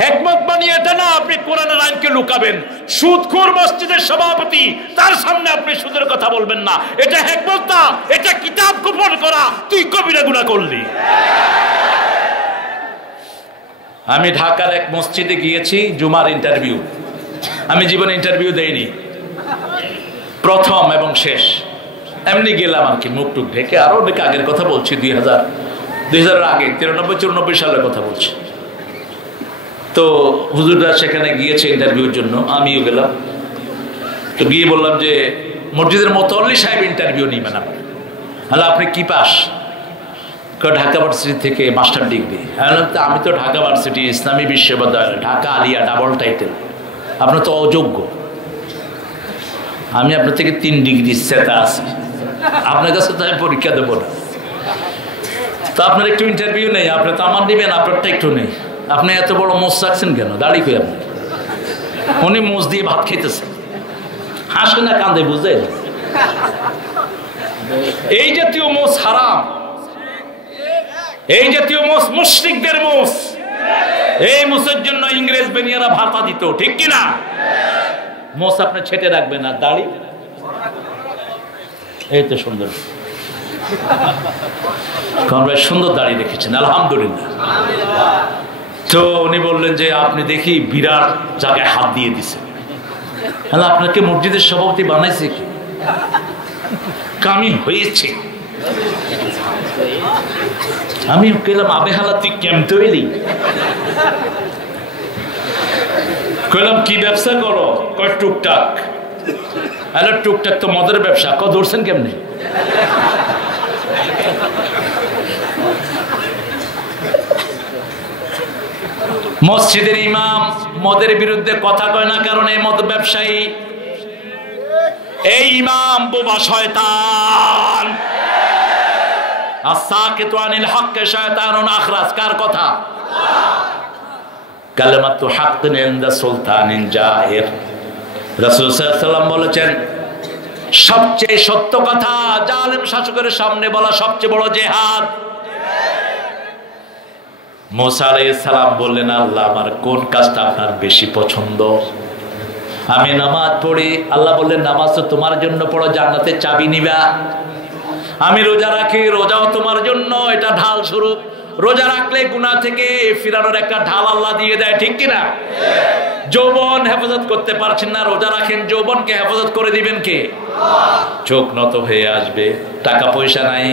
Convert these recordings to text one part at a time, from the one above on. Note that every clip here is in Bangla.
হিকমত মানে এটা না আপনি কোরআনের আইনকে লুকাবেন। সুদখোর মসজিদের সভাপতি, তার সামনে আপনি সুদের কথা বলবেন না, এটা হিকমত না, এটা কিতাব গোপন করা। তুই কবিরা গুনাহ করলি। আমি ঢাকার এক মসজিদে গিয়েছি, জুমার ইন্টারভিউ। আমি জীবনে ইন্টারভিউ দেইনি, প্রথম এবং শেষ। এমনি গেলাম আর কি, মুখ টুক ঢেকে। আরো অনেক আগের কথা বলছি, 2000 আগে, 93-94 সালের কথা বলছি। তো হুজুররা সেখানে গিয়েছে ইন্টারভিউর জন্য, আমিও গেলাম। তো গিয়ে বললাম যে মসজিদের মুতাওয়াল্লি সাহেব ইন্টারভিউ নিবেন আমার। হ্যালো, আপনি কি পাস? ঢাকা ভার্সিটি থেকে মাস্টার ডিগ্রি। আমি তো ঢাকা ভার্সিটি, ইসলামী বিশ্ববিদ্যালয়, ঢাকা আলিয়া, ডাবল টাইটেল। আপনার তো অযোগ্য। আমি আপনার থেকে 3 ডিগ্রি সেটা আছে, আপনার কাছে তো আমি পরীক্ষা দেবো না। তো আপনার একটু ইন্টারভিউ নেই, আপনি তো আমার নেবেন, আপনারটা একটু নেই। আপনি এত বড় মোষ রাখছেন কেন? দাড়ি কই আপনি? উনি মোষ দিয়ে ভাত খেতেছেন, হাসে না কান্দে বুঝে। এই জাতীয় মোষ হারাম, এই জাতীয় মোষ মুশরিকদের মোষ। এই মোষের জন্য ইংরেজ বেনিয়ারা ভাতা দিত, ঠিক কিনা? মোষ আপনি ছেটে রাখবেন না, দাড়ি এই তো সুন্দর। সুন্দর দাড়ি রেখেছেন, আলহামদুলিল্লাহ। তো উনি বললেন যে আপনি দেখি বিরাট জায়গায় হাত দিয়ে দিছে। আপনাকে মসজিদের সভাপতি বানাইছে কি? কামি হয়েছে। আমি কইলাম আবেহালা তুই কেমতে হইলি? কইলাম কি ব্যবসা করো? কয় টুকটাক। হ্যালো, টুকটাক তো মদের ব্যবসা। ধরছেন কেমনে? মসজিদের ইমাম মদের বিরুদ্ধে কথা কয় না, কারণ এই মদ ব্যবসায়ী। এই ইমাম বোবা শয়তান। আস-সাকিতু আনিল হক শয়তানুন আখরাস। কার কথা? কালিমাতু হাক্কিন ইনদা সুলতানিন জাহির। রাসূল সাল্লাল্লাহু আলাইহি ওয়াসাল্লাম বলেছেন, সবচেয়ে সত্য কথা জালেম শাসকের সামনে বলা সবচেয়ে বড় জিহাদ। মুসা আলাইহিস সালাম বললেন, আল্লাহ আমার কোন কাজটা আপনার বেশি পছন্দ? আমি নামাজ পড়ি। আল্লাহ বললেন, নামাজ তো তোমার জন্য পড়ো, জান্নাতের চাবি নিবা। আমি রোজা রাখি, রোজাও তোমার জন্য, এটা ঢাল স্বরূপ। রোজা রাখলে গুনাহ থেকে ফিরানোর একটা ঢাল আল্লাহ দিয়ে দেয়, ঠিক কিনা? যৌবন হেফাজত করতে পারছেন না, রোজা রাখেন, যৌবনকে হেফাজত করে দিবেন কে? চোখ নত হয়ে আসবে। টাকা পয়সা নাই,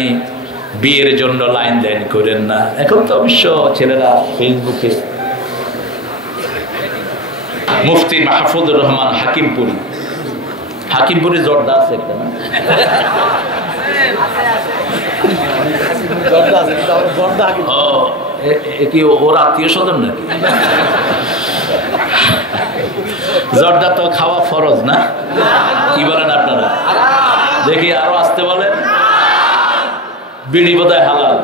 বিয়ের জন্য লাইন করেন না। এখন তো অবশ্য ছেলেরা ফেসবুকে। মুফতি মাহফুজুর রহমান হাকিমপুরি, হাকিমপুরি জর্দা আছে একটা না? কি ওর আত্মীয় স্বজন নাকি? জর্দা তো খাওয়া ফরজ না? কি বলেন আপনারা? দেখি আরো আসতে বলেন। বিড়ি বোধহয় হালাল।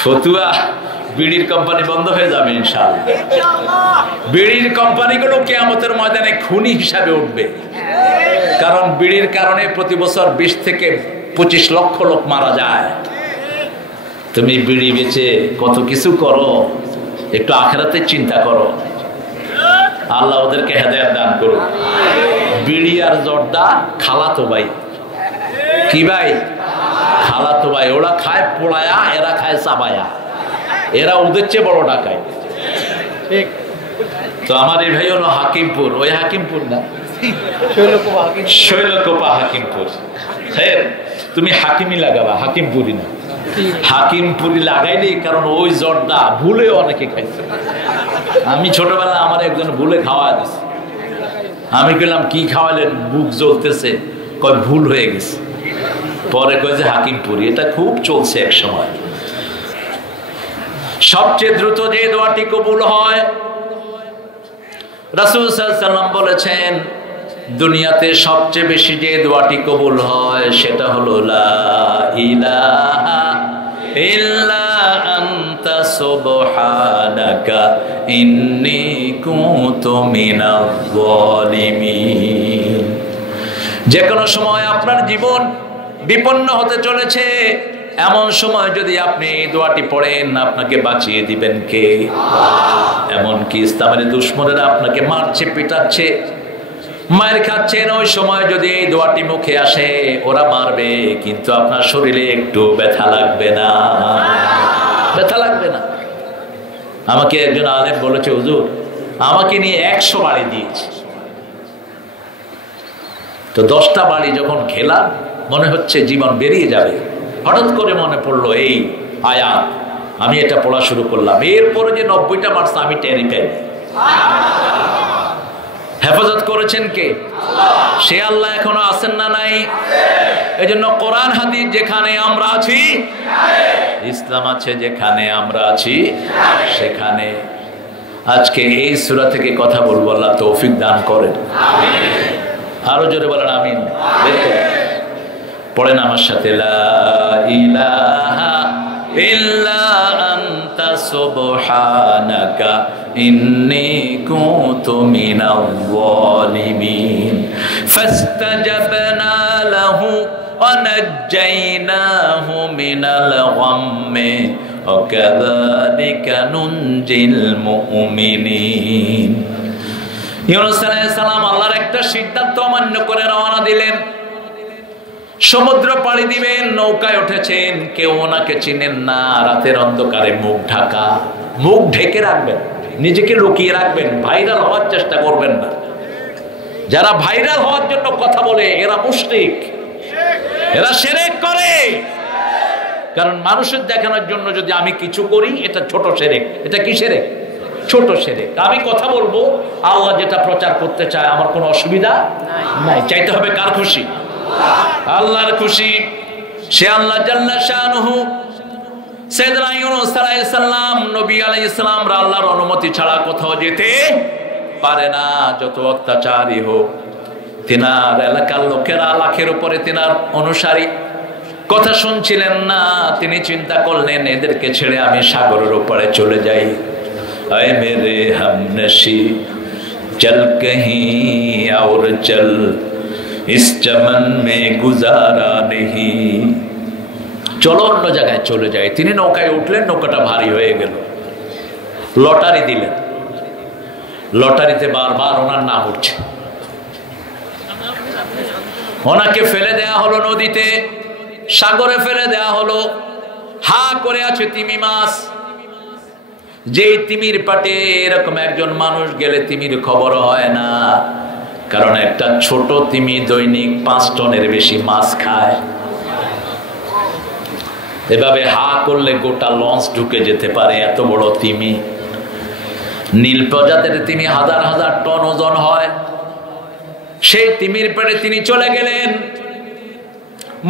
ফতুয়া, বিড়ির কোম্পানি বন্ধ হয়ে যাবে ইনশাআল্লাহ। বিড়ির কোম্পানিগুলো কিয়ামতের ময়দানে খুনি হিসাবে উঠবে, কারণ বিড়ির কারণে প্রতি বছর 20 থেকে 25 লক্ষ লোক মারা যায়। তুমি বিড়ি বেচে কত কিছু করো, একটু আখিরাতের চিন্তা করো। আল্লাহ ওদেরকে হেদায়েত দান করুন। বিড়ি আর জর্দা খালাতো ভাই। কি ভাই? খালাতো ভাই। ওরা খায় পোড়ায়া, এরা খায় চাবায়া। এরা ওদের চেয়ে বড় ডাকায়। তো আমার এই ভাই হলো হাকিমপুর। ওই হাকিমপুর না, শৈলকুপা হাকিমপুর। তুমি হাকিমি লাগাবা, হাকিমপুরি না। হাকিমপুরি লাগাইনি, কারণ ওই জর্দা ভুলে অনেকে খাইছে। আমি ছোটবেলায় আমার একজন ভুলে খাওয়া দিছে। আমি বললাম কি খাওয়ালেন? বুক জ্বলতেছে। কয় ভুল হয়ে গেছে। পরে কয় যে হাকিমপুরি। এটা খুব চলছে এক সময়। সবচেয়ে দ্রুত যে দোয়াটি কবুল হয়, রাসূল সাল্লাল্লাহু আলাইহি ওয়াসাল্লাম বলেছেন, দুনিয়াতে সবচেয়ে বেশি যে দোয়াটি কবুল হয় সেটা হলো লা ইলাহা ইল্লা আনতা সুবহানাকা ইন্নী কুনতু মিনাজ জালিমিন। যে কোনো সময় আপনার জীবন বিপন্ন হতে চলেছে, এমন সময় যদি আপনি এই দোয়াটি পড়েন, আপনাকে বাঁচিয়ে দিবেন কে? এমনকি ইসলামের দুশমনেরা আপনাকে মারছে, পিটাচ্ছে, মায়ের খাচ্ছেন, ওই সময় যদি এই দোয়াটি মুখে আসে, ওরা মারবে কিন্তু আপনার শরীরে একটু ব্যথা লাগবে না, ব্যথা লাগবে না। আমাকে একজন আলেম বলেছে, হুজুর আমাকে নিয়ে 100 বাড়ি দিয়েছে, তো 10টা বাড়ি যখন খেলাম মনে হচ্ছে জীবন বেরিয়ে যাবে, হঠাৎ করে মনে পড়লো এই আয়াত, আমি এটা পড়া শুরু করলাম, এরপরে যে 90টা মারছে আমি টেরি পাইনি। হেফাজত করেছেন কে? সে আল্লাহ এখনো আছেন না নাই? এজন্য কোরআন হাদিস যেখানে আমরা আছি, ইসলাম আছে যেখানে আমরা আছি, সেখানে আজকে এই সূরা থেকে কথা বলবো, আল্লাহ তৌফিক দান করেন। আরো জোরে বলেন আমিন। পড়েন আমার সাথে, লা ইলাহা ইল্লা আনতা সুবহানাকা ইন্নী কুনতু মিনাল যালিমিন ফাস্তাজাবনা লাহু ওয়া নাজ্জায়নাহু মিনাল গাম্মি ওয়া কাযালিকা নুনজিল মুমিনিন। ইউনূস আলাইহিস সালাম আল্লাহর একটা সিদ্ধান্ত অমান্য করে রওনা দিলেন, সমুদ্র পাড়ি দিবেন, নৌকায় উঠেছেন, কেউ ওনাকে চিনেন না, রাতের অন্ধকারে মুখ ঢাকা, মুখ ঢেকে রাখবেন, নিজেকে লুকিয়ে রাখবেন, ভাইরাল হওয়ার চেষ্টা করবেন না। যারা ভাইরাল হওয়ার জন্য কথা বলে এরা মুশরিক, এরা শিরক করে। কারণ মানুষের দেখানোর জন্য যদি আমি কিছু করি, এটা ছোট শিরক। এটা কি শিরক? ছোট শিরক। আমি কথা বলবো, আল্লাহ যেটা প্রচার করতে চায় আমার কোনো অসুবিধা নাই। চাইতে হবে কার খুশি? আল্লাহর খুশি। সে আল্লাহ জাল্লা শানুহু সাইয়েদনা ইউনূস আলাইহিস সালাম, নবী আলাইহিস সালাম আল্লাহর অনুমতি ছাড়া কোথাও যেতে পারে না। যত অত্যাচারী হোক, তিনার এলাকার লোকেরা লাখের উপরে তিনার অনুসারী, কথা শুনছিলেন না। তিনি চিন্তা করলেন, এদেরকে ছেড়ে আমি সাগরের উপরে চলে যাই। আয় মেরে হামনশি চল কहीं और चल इस चमन में गुजारा नहीं। চলো অন্য জায়গায় চলে যায়। তিনি নৌকায় উঠলেন, নৌকাটা ভারী হয়ে গেল। লটারি দিলেন, লটারিতে বারবার ওনার নাম উঠছে। ওনাকে ফেলে দেয়া হলো নদীতে, সাগরে ফেলে দেয়া হলো। হা করে আছে তিমি মাছ। যে তিমির পাটে এরকম একজন মানুষ গেলে তিমির খবর হয় না, কারণ একটা ছোট তিমি দৈনিক 5 টনের বেশি মাছ খায়। এভাবে হা করলে গোটা লঞ্চ ঢুকে যেতে পারে, এত বড় তিমি। নীল প্রজাতির তিমি 1000 টন ওজন হয়। সেই তিমির পেটে তিনি চলে গেলেন।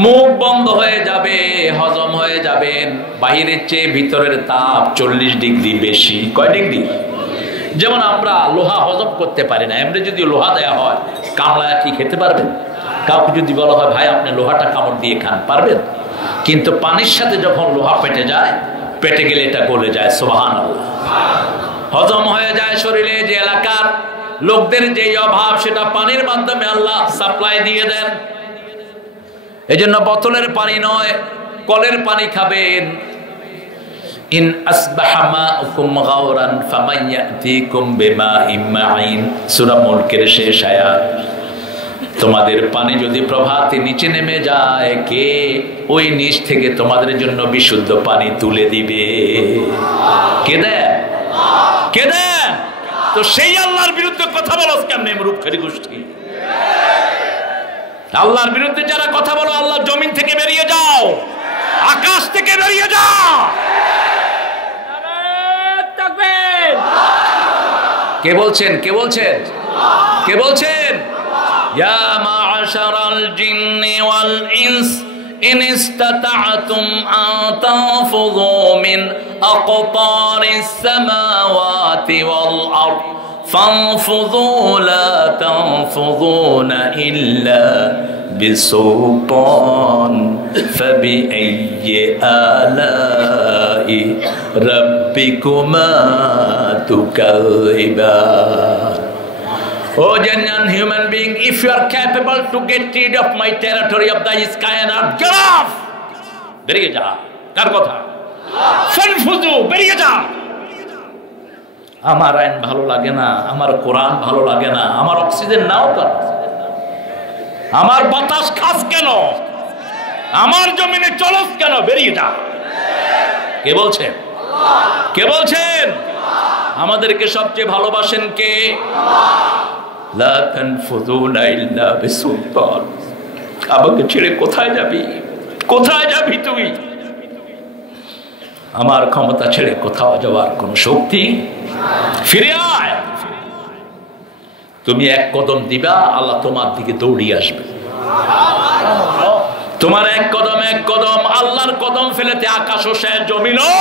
মুখ বন্ধ হয়ে যাবে, হজম হয়ে যাবেন। বাহিরের চেয়ে ভিতরের তাপ 40 ডিগ্রি বেশি। কয় ডিগ্রি? যেমন আমরা লোহা হজম করতে পারি না, এমনি যদি লোহা দেয়া হয়, কামড়া কি খেতে পারবেন? কাউকে যদি বলা হয় ভাই আপনি লোহাটা কামড় দিয়ে খান, পারবেন? কিন্তু পানির সাথে যখন লোহা পেটে যায়, পেটে গেলে এটা গলে যায়। সুবহানাল্লাহ। হজম হয়ে যায় শরীরে। যে এলাকার লোকদের যে অভাব, সেটা পানির মাধ্যমে আল্লাহ সাপ্লাই দিয়ে দেন। এজন্য বোতলের পানি নয়, কলের পানি খাবেন। ইন আসবাহা মাউকুম গাওরান ফামান ইয়াতিকুম বিমাইন মাইন, সূরা মুলকের শেষ আয়াত। তোমাদের পানি যদি প্রভাতে নিচে নেমে যায়, কে ওই নিচ থেকে তোমাদের জন্য বিশুদ্ধ পানি তুলে দিবে? কে দেন? কে দেন? তো সেই আল্লাহর বিরুদ্ধে কথা বলছ কেমনে মূর্খের গোষ্ঠী? আল্লাহর বিরুদ্ধে যারা কথা বলো, আল্লাহ জমিন থেকে বেরিয়ে যাও, আকাশ থেকে বেরিয়ে যাও। কে বলছেন? কে বলছেন? কে বলছেন? ইয়া মা'শারাল জিন্নি ওয়াল ইনস ইন ইসতাতা'তুম আন তানফুযু মিন আকতারিস সামাওয়াতি ওয়াল আরদ فانفضوا لا تنفضون إلا بسلطان فبأي آلاء ربكما تكذبان. Oh genuine human being, if you are capable to get rid of my territory of the sky and earth, get off! বেরিয়ে যা। কার কথা? ফানফুযু, বেরিয়ে যা। আমার আইন ভালো লাগে না, আমার কোরআন ভালো লাগে না, আমার অক্সিজেন নাও কেন, আমার বাতাস খাস কেন, আমার জমিনে চলস কেন, বেরিয়ে যা। কে বলছেন? কে বলছেন? আমাদেরকে সবচেয়ে ভালোবাসেন কে? লা তানফুযুনা ইল্লা বিসুলতান। আমাকে ছেড়ে কোথায় যাবি? কোথায় যাবি তুই? আমার ক্ষমতা ছেড়ে কোথাও যাওয়ার কোন শক্তি। ফিরে আয়। তুমি এক কদম দিবা, আল্লাহ তোমার দিকে দৌড়িয়ে আসবে। তোমার এক কদম আল্লাহর কদম ফেলেতে আকাশও শেষ, জমিনও।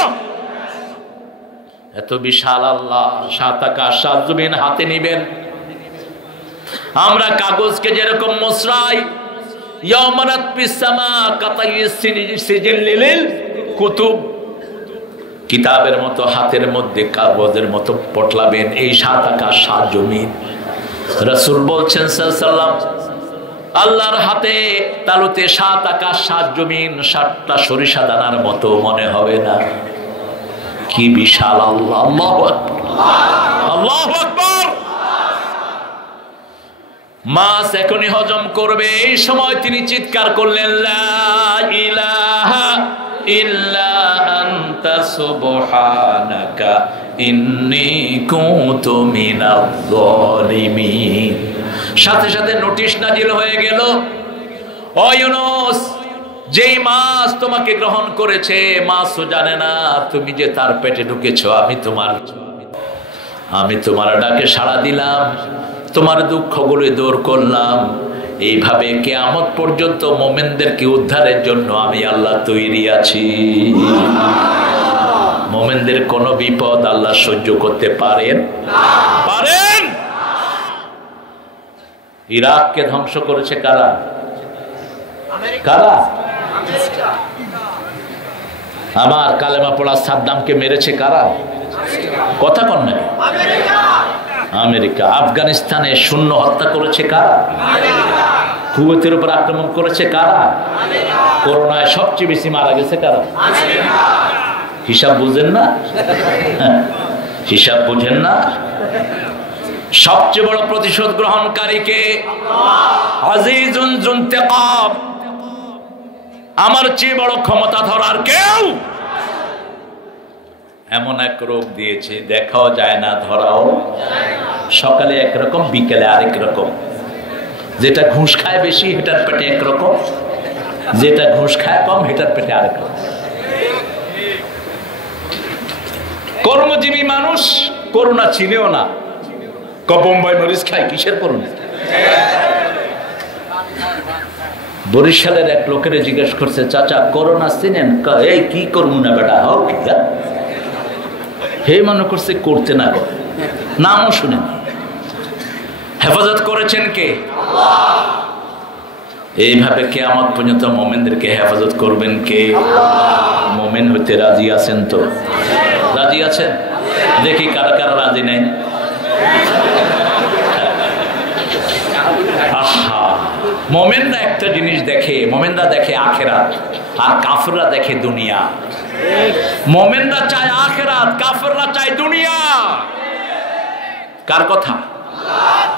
এত বিশাল আল্লাহ, সাত আকাশ সাত জমিন হাতে নিবেন। আমরা কাগজকে যেরকম মুসরাই, ইয়ামানাত বিসসামা কাতাইস সিজিল কুতুব, কিতাবের মতো হাতের মধ্যে কাগজের মতো পটলাবেন এই সাত আকাশ সাত জমিন। রাসূল বলছেন সাল্লাল্লাহু আলাইহি ওয়াসাল্লাম, আল্লাহর হাতে তালুতে সাত আকাশ সাত জমিন 7টা সরিষা দানার মতো মনে হবে না। কি বিশাল আল্লাহ! আল্লাহু আকবার, আল্লাহু আকবার। মাছ এখনই হজম করবে, এই সময় তিনি চিৎকার করলেন, লা ইলাহা ইল্লা আনতা সুবহানাকা ইন্নী কুনতু মিনাজ জালিমিন। সাথে সাথে নোটিশ নাজিল হয়ে গেল, ও ইউনূস, যেই মাছ তোমাকে গ্রহণ করেছে মাছও জানে না তুমি যে তার পেটে ঢুকেছো। আমি তোমার ডাকে সাড়া দিলাম, তোমার দুঃখগুলো দূর করলাম। এইভাবে কিয়ামত পর্যন্ত মুমিনদেরকে উদ্ধারের জন্য আমি আল্লাহ তৈরি আছি। মুমিনদের কোন বিপদ আল্লাহ সহ্য করতে পারেন? পারেন। ইরাককে ধ্বংস করেছে কারা? কারা? আমার কালেমা পড়া সাদ্দামকে মেরেছে কারা? কথা কন না। আমেরিকা। আফগানিস্তানে শূন্য হত্যা করেছে কারা? কুয়েতের উপর আক্রমণ করেছে কারা? করোনায় সবচেয়ে বেশি মারা গেছে কারা? হিসাব বুঝেন না? হিসাব বুঝেন না? সবচেয়ে বড় প্রতিশোধ গ্রহণকারী কে? আজিজুন যুনতিকাম। আমার চেয়ে বড় ক্ষমতা ধরার কেউ। এমন এক রোগ দিয়েছে দেখাও যায় না, ধরাও সকালে একরকম, বিকেলে আরেক রকম। যেটা ঘুষ খায় বেশি হেটার পেটে একরকম, যেটা ঘুষ খায় কম হেটার পেটে আরেক রকম। কর্মজীবী মানুষ করোনা চিনেও না, বোম্বাই মরিচ খায়, কিসের করোনা? বরিশালের এক লোকের জিজ্ঞেস করছে, চাচা করোনা চিনেন? এই কি করবো না বেটা, হোক হে মনে করছে করতে না, নামও শুনেন। হেফাজত করেছেন কে? এইভাবে কিয়ামত পর্যন্ত মুমিনদেরকে হেফাজত করবেন কে? মুমিন হইতে রাজি আছেন তো? রাজি আছেন? দেখি কারা কারা রাজি নেই। মুমিনরা একটা জিনিস দেখে, মুমিনরা দেখে আখিরাত, আর কাফেররা দেখে দুনিয়া। মুমিনরা চায় আখিরাত, কাফেররা চায় দুনিয়া। কার কথা?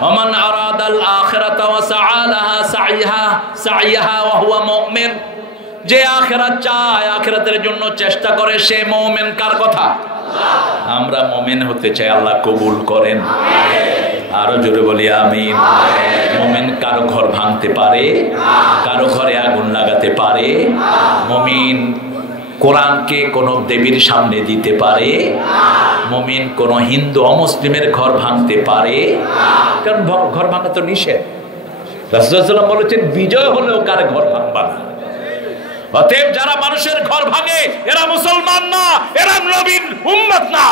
ওমান আরাদাল আখিরাতা ওয়া সাআলাহা সাইয়্যাহা ওয়া হুয়া মুমিন। যে আখিরাত চায়, আখিরাতের জন্য চেষ্টা করে, সে মুমিন। কার কথা? আমরা মুমিন হতে চাই, আল্লাহ কবুল করেন। আরো জোরে বলি আমিন। মুমিন কারো ঘর ভাঙতে পারে, কারো ঘরে আগুন লাগাতে পারে। মুমিন কোরআনকে কোন দেবীর সামনে দিতে পারে। মুমিন কোন হিন্দু অমুসলিমের ঘর ভাঙতে পারে, কারণ ঘর ভাঙা তো নিষেধ। রাসূলুল্লাহ সাল্লাল্লাহু আলাইহি ওয়াসাল্লাম বলেছেন, বিজয় হলেও কার ঘর ভাঙবা না। অতএব যারা মানুষের ঘর ভাঙে এরা মুসলমান না, এরা নবীর উম্মত না,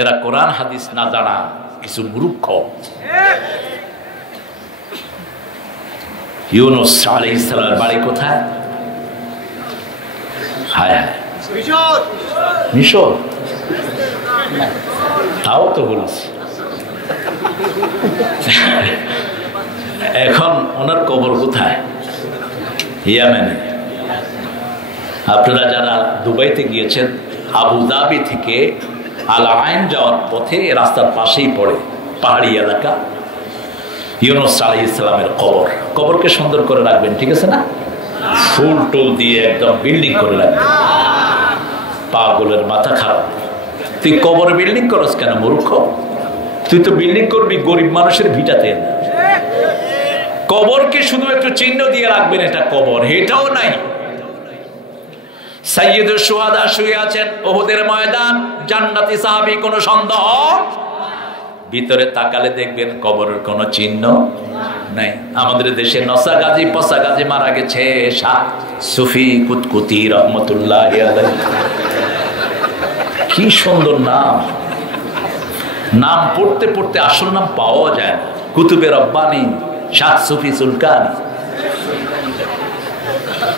এরা কোরআন হাদিস না জানা কিছু মূর্খ। ইউনূস আলাইহিস সালামের বাড়ি কোথায়? হায় হায়, মিশর। তাও তো বলছি। এখন ওনার কবর কোথায়? ইয়েমেনে। আপনারা যারা দুবাইতে গিয়েছেন, আবুধাবি থেকে আল আইন যাওয়ার পথে রাস্তার পাশেই পড়ে পাহাড়ি এলাকা ইউনূস আলাইহিস সালামের কবর। কবরকে সুন্দর করে রাখবেন, ঠিক আছে না? ফুল টুল দিয়ে একদম বিল্ডিং করে রাখবেন। পাগলের মাথা খারাপ, তুই কবর বিল্ডিং করস কেন মূর্খ? তুই তো বিল্ডিং করবি গরিব মানুষের ভিটাতে। কবরকে শুধু একটু চিহ্ন দিয়ে রাখবেন, এটা কবর, এটাও নাই। সাইয়্যিদুশ শুহাদা শুয়ে আছেন উহুদের ময়দান, জান্নাতি সাহাবী, কোনো সন্দেহ? ভিতরে তাকালে দেখবেন কবরের কোনো চিহ্ন নাই। আমাদের দেশে নসা গাজী পসা গাজী মারা গেছে, শাহ সুফি কুতকুতি রহমতুল্লাহি আলাইহি। কি সুন্দর নাম, নাম পড়তে পড়তে আসল নাম পাওয়া যায় না। কুতুবে রব্বানি, শাহ সুফি সুলকানি,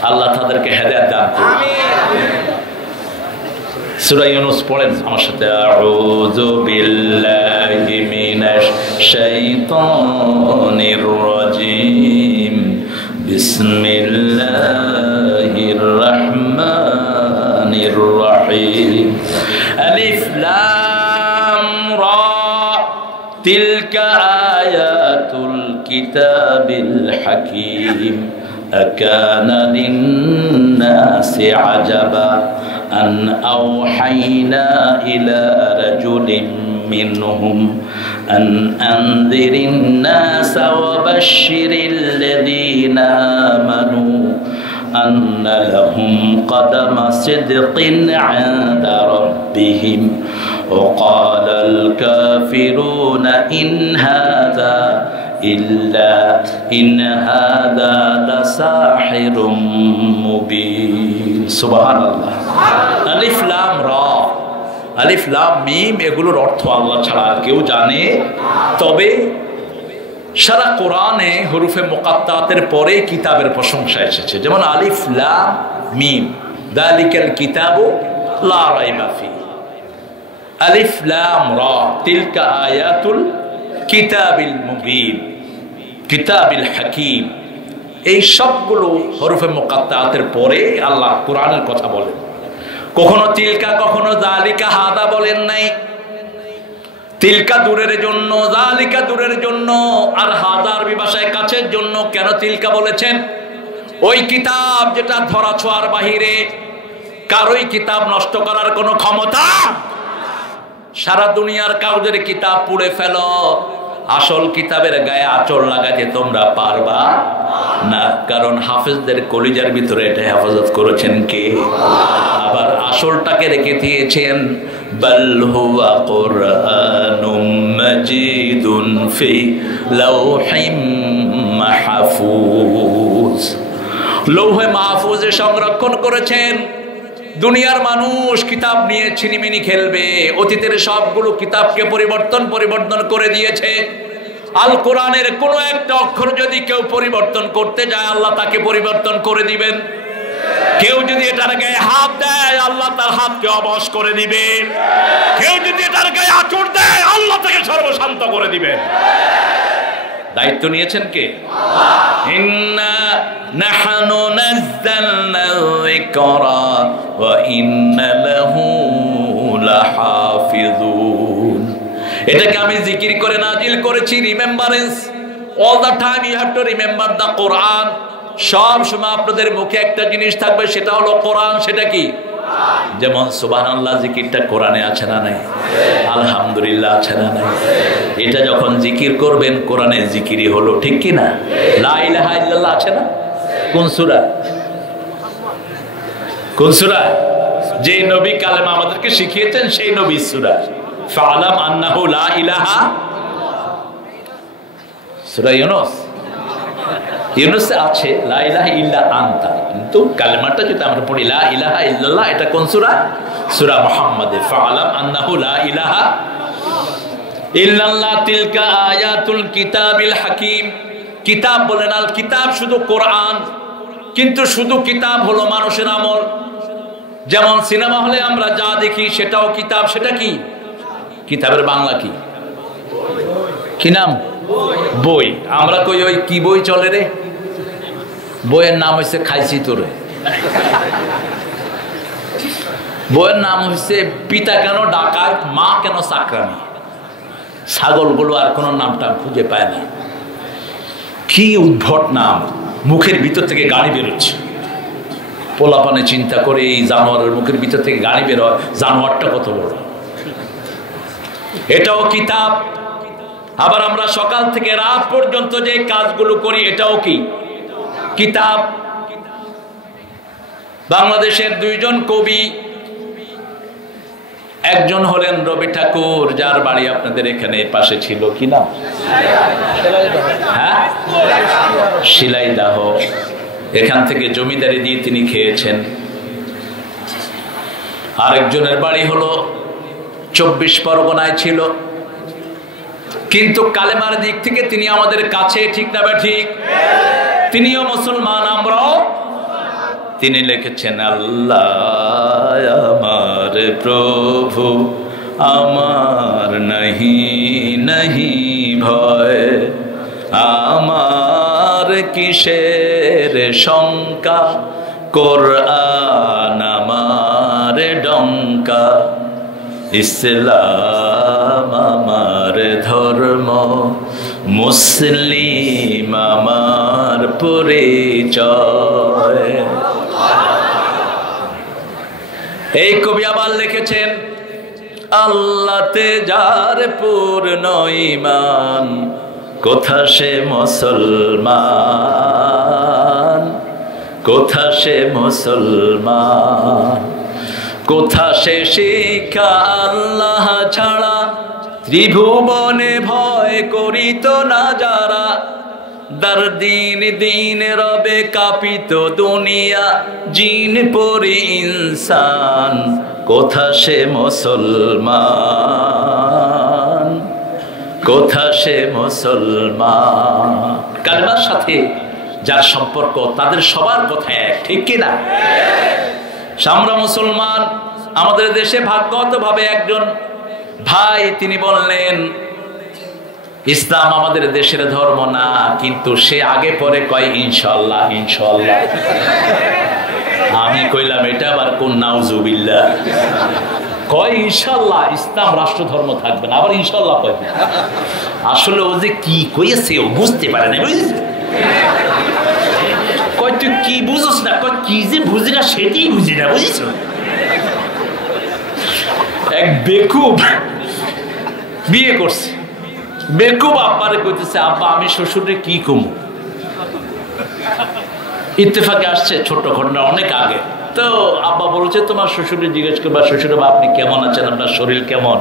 আল্লাহ তাদেরকে হেদায়েত দান করুন। সূরা ইউনূস পড়েন আমার সাথে। আউযু বিল্লাহি মিনাশ শাইতানির রাজীম, বিসমিল্লাহির রহমানির রহিম। আলিফ লাম রা, তিলকা আয়াতুল কিতাবিল হাকীম। أكان للناس عجبا أن أوحينا إلى رجل منهم أن أنذر الناس وبشر الذين آمنوا أن لهم قدم صدق عند ربهم وقال الكافرون إن هذا لساحر মুবিন। সুবহানাল্লাহ। আলিফ লাম রা, আলিফ লাম মিম, এগুলোর অর্থ আল্লাহ ছাড়া আর কেউ জানে। তবে সারা কোরআনে হরুফে মুকাত্তাতের পরে কিতাবের প্রশংসা এসেছে, যেমন আলিফ লাম মিম, যালিকাল কিতাবু লা রাইবা ফি। আলিফ লাম রা, তিলকা আয়াতুল কিতাবিল মুবিন, কিতাবিল হাকিম। এই সবগুলো হরফে মুকাত্তাতের পরে আল্লাহ কোরআনের কথা বলেন। কখনো তিলকা, কখনো যালিকা, হাদা বলেন নাই। তিলকা দূরের জন্য, যালিকা দূরের জন্য, আর হাদা আরবি ভাষায় কাছের জন্য। কেন তিলকা বলেছেন? ওই কিতাব যেটা ধরা ছোঁয়ার বাহিরে, কারোই কিতাব নষ্ট করার কোনো ক্ষমতা। সারা দুনিয়ার কাগজের কিতাব পুড়ে ফেলো, আসল কিতাবের গায়ে আঁচড় লাগাতে তোমরা পারবা না, কারণ হাফেজদের কলিজার ভিতরে এটা হেফাজত করেছেন কে? আবার আসলটাকে রেখে দিয়েছেন বাল হুয়া কুরআনুম মাজিদুন ফি লাওহিম মাহফুজ। লৌহে মাহফুজে সংরক্ষণ করেছেন। দুনিয়ার মানুষ কিতাব নিয়ে ছিনিমিনি খেলবে, অতীতের সবগুলো কিতাবকে পরিবর্তন করে দিয়েছে। আল কোরআনের কোনো একটা অক্ষর যদি কেউ পরিবর্তন করতে যায়, আল্লাহ তাকে পরিবর্তন করে দিবেন। কেউ যদি এটার গায়ে হাত দেয়, আল্লাহ তার হাতকে অবশ করে দিবেন। কেউ যদি এটার গায়ে আঁচড় দেয়, আল্লাহ তাকে সর্বশান্ত করে দিবেন। দায়িত্ব নিয়েছেন কে? ইন্না নাহনু নাযালনা যিকরা ওয়া ইন্না লাহু লাহাফিজুন। এটাকে আমি জিকির করে নাজিল করেছি, remembrance. All the time you have to remember the Quran. সব সময় আপনাদের মুখে একটা জিনিস থাকবে, সেটা হলো কোরআন। সেটা কি? যেমন সুবহানাল্লাহ জিকিরটা কোরআনে আছে না নাই? আলহামদুলিল্লাহ আছে না নাই? এটা যখন জিকির করবেন কোরআনের জিকিরই হলো, ঠিক কি না? লা ইলাহা ইল্লাল্লাহ আছে না? কোন সূরা? কোন সূরা? যে নবী কালেমা আমাদেরকে শিখিয়েছেন সেই নবীর সূরা। ফাআলাম আন্নাহু লা ইলাহা, সূরা ইউনূস। ইউনূসে আছে লা ইলাহা ইল্লা আনতা, কিন্তু কালেমাটা যদি আমরা পড়ি লা ইলাহা ইল্লাল্লাহ, এটা কোন সূরা? সূরা মুহাম্মাদে। ফাআলাম আন্নাহু লা ইলাহা ইল্লাল্লাহ তিলকা আয়াতুল কিতাবিল হাকিম। কিতাব বলেন, আল কিতাব শুধু কোরআন, কিন্তু শুধু কিতাব হলো মানুষের আমল। যেমন সিনেমা হলে আমরা যা দেখি সেটাও কিতাব। সেটা কি? কিতাবের বাংলা কি? কি নাম? বই। আমরা কই ওই কি বই চলে রে? বইয়ের নাম হচ্ছে খাইছি তোরে। বইয়ের নাম হচ্ছে পিতা কেন ডাকাত, মা কেন চাকরানি। ছাগলগুলো আর কোনো নামটা খুঁজে পায় না। কি উদ্ভট নাম, মুখের ভিতর থেকে গাড়ি বেরোচ্ছে। পোলাপানে চিন্তা করে এই জানোয়ারের মুখের ভিতর থেকে গাড়ি বের হয়, জানোয়ারটা কত বড়। এটাও কিতাব। আবার আমরা সকাল থেকে রাত পর্যন্ত যে কাজগুলো করি এটাও কি কিতাব। বাংলাদেশের দুইজন কবি, একজন হলেন রবি ঠাকুর, যার বাড়ি আপনাদের এখানে পাশে ছিল, কি নাম? হ্যাঁ, শিলাইদাহ। এখান থেকে জমিদারি দিয়ে তিনি খেয়েছেন। আরেকজনের বাড়ি হলো 24 পরগনায় ছিল, কিন্তু কালেমার দিক থেকে তিনি আমাদের কাছে, ঠিক না ঠিক? তিনিও মুসলমান, আমরাও। তিনি লিখেছেন, আল্লাহ আমার প্রভু, আমার নাহি নাহি ভয়, আমার কিসের শঙ্কা, কোরআন আমার ডঙ্কা, ইসলাম আমার ধর্ম, মুসলিম আমার পরিচয়। এই কবি আবার লিখেছেন, আল্লাহতে যার পূর্ণ ঈমান, কোথা সে মুসলমান, কোথা সে মুসলমান, কোথা সে শিক্ষা আল্লাহ ছাড়া, ত্রিভুবনে ভয় করিত না যারা, দার দিন দিন রবে কাঁপিত দুনিয়া, জিন পরি ইনসান, কোথা সে মুসলমান, কোথা সে মুসলমান। কালেমার সাথে যার সম্পর্ক তাদের সবার কথা এক, ঠিক কিনা? আমরা মুসলমান। আমাদের দেশে ভাগ্যগতভাবে একজন ভাই তিনি বললেন, ইসলাম আমাদের দেশের ধর্ম না, কিন্তু সে আগে পরে কয় ইনশাআল্লাহ ইনশাআল্লাহ। আমি কইলাম এটা আবার কোন নাউজুবিল্লাহ, কয় ইনশাআল্লাহ ইসলাম রাষ্ট্র ধর্ম থাকবে না, আবার ইনশাআল্লাহ কয়। আসলে ও যে কি কইছে ও বুঝতে পারে না, বুঝেছ? কয় তুই কি বুঝছ না, কয় কি যে বুঝি না সেটাই বুঝি না, বুঝেছ? এক বেকুব বিয়ে করছে, বেকুব আব্বারে কইতেছে, আব্বা আমি শ্বশুরে কি কমু। ইত্তেফাকে আসছে, ছোট্ট ঘটনা, অনেক আগে। তো আব্বা বলছে তোমার শ্বশুরে জিজ্ঞেস করবা, শ্বশুর আপনি কেমন আছেন, আপনার শরীর কেমন,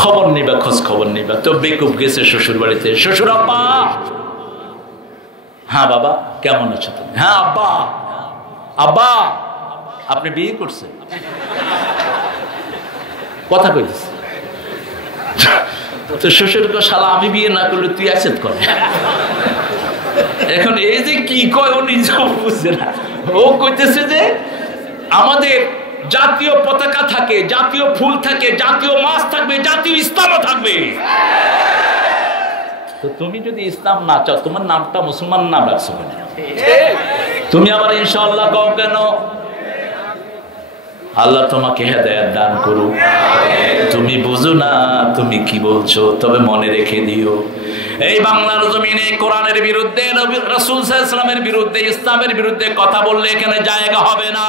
খবর নিবা, খোঁজ খবর নিবা। তো বেকুব গেছে শ্বশুর বাড়িতে, শ্বশুর আব্বা। হ্যাঁ বাবা কেমন আছো তুমি? হ্যাঁ আব্বা। আব্বা আপনি বিয়ে করছেন? কথা কইতেছে। তো শ্বশুর কো শালা আমি বিয়ে না করলে তুই অ্যাকসেপ্ট কর। এখন এই যে কি কয় ও নিজেও বুঝছে না। ও কইতেছে যে আমাদের জাতীয় পতাকা থাকে, জাতীয় ফুল থাকে, জাতীয় মাছ থাকবে, জাতীয় ইসলামও থাকবে। তো তুমি যদি ইসলাম না চাও, তোমার নামটা মুসলমান নাম রাখছো কেন? তুমি আবার ইনশাআল্লাহ কও কেন? আল্লাহ তোমাকে হেদায়েত দান করুক। তুমি বুঝো না তুমি কি বলছো, তবে মনে রেখে দিও, এই বাংলার জমিনে কোরআনের বিরুদ্ধে, রাসূল সাল্লাল্লাহু আলাইহি ওয়াসাল্লামের বিরুদ্ধে, ইসলামের বিরুদ্ধে কথা বললে এখানে জায়গা হবে না।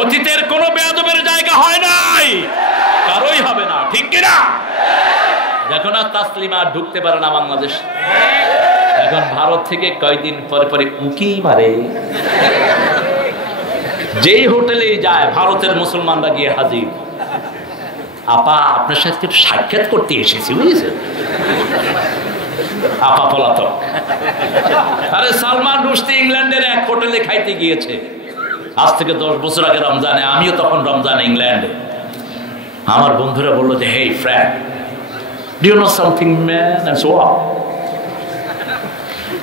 অতীতের কোন বেয়াদবের জায়গা হয় নাই, কারোই হবে না, ঠিক কিনা? দেখো না তাসলিমা ঢুকতে পারে না বাংলাদেশ। এখন ভারত থেকে কয়েকদিন পরে পরে উকি মারে, যেই হোটেলেই যায় ভারতের মুসলমানরা গিয়ে হাজির। আপা আপনার সাথে সাক্ষাৎ করতে এসেছি, বুঝেছেন? আপা পলাতক। আরে সালমান রুশদি ইংল্যান্ডের এক হোটেলে খাইতে গিয়েছে, আজ থেকে 10 বছর আগে রমজানে, আমিও তখন রমজানে ইংল্যান্ডে। আমার বন্ধুরা বললো যে হেই friend, do you know something man? And so what?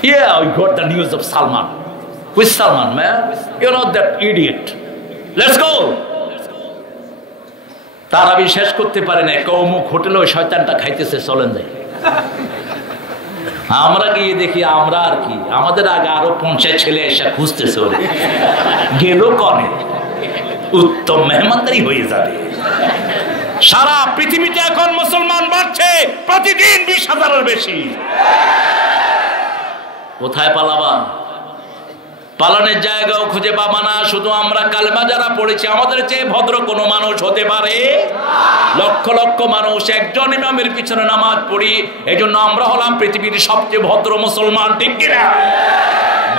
Yeah, we got the news of Salman. Which Salman, man? You know that idiot. Let's go. তারা বিশ্বাস করতে পারে না, কৌমুক হোটেলে ওই শয়তানটা খাইতেছে, চলেন যাই। আমরা গিয়ে দেখি, আমরা আর কি, আমাদের আগে আরো 50 ছেলে এসে খুঁজতেছে, ওরে গেল কনে, উত্তম মেহমানদারি হয়ে যাবে। সারা পৃথিবীতে এখন মুসলমান বাড়ছে প্রতিদিন 20,000-এর বেশি। কোথায় পালাবা? পালানোর জায়গাও খুঁজে পাবা না। শুধু আমরা কালেমা যারা পড়েছি, আমাদের চেয়ে ভদ্র কোনো মানুষ হতে পারে? লক্ষ লক্ষ মানুষ একজন ইমামের পিছনে নামাজ পড়ি, এই জন্য আমরা হলাম পৃথিবীর সবচেয়ে ভদ্র মুসলমান, ঠিক কিনা?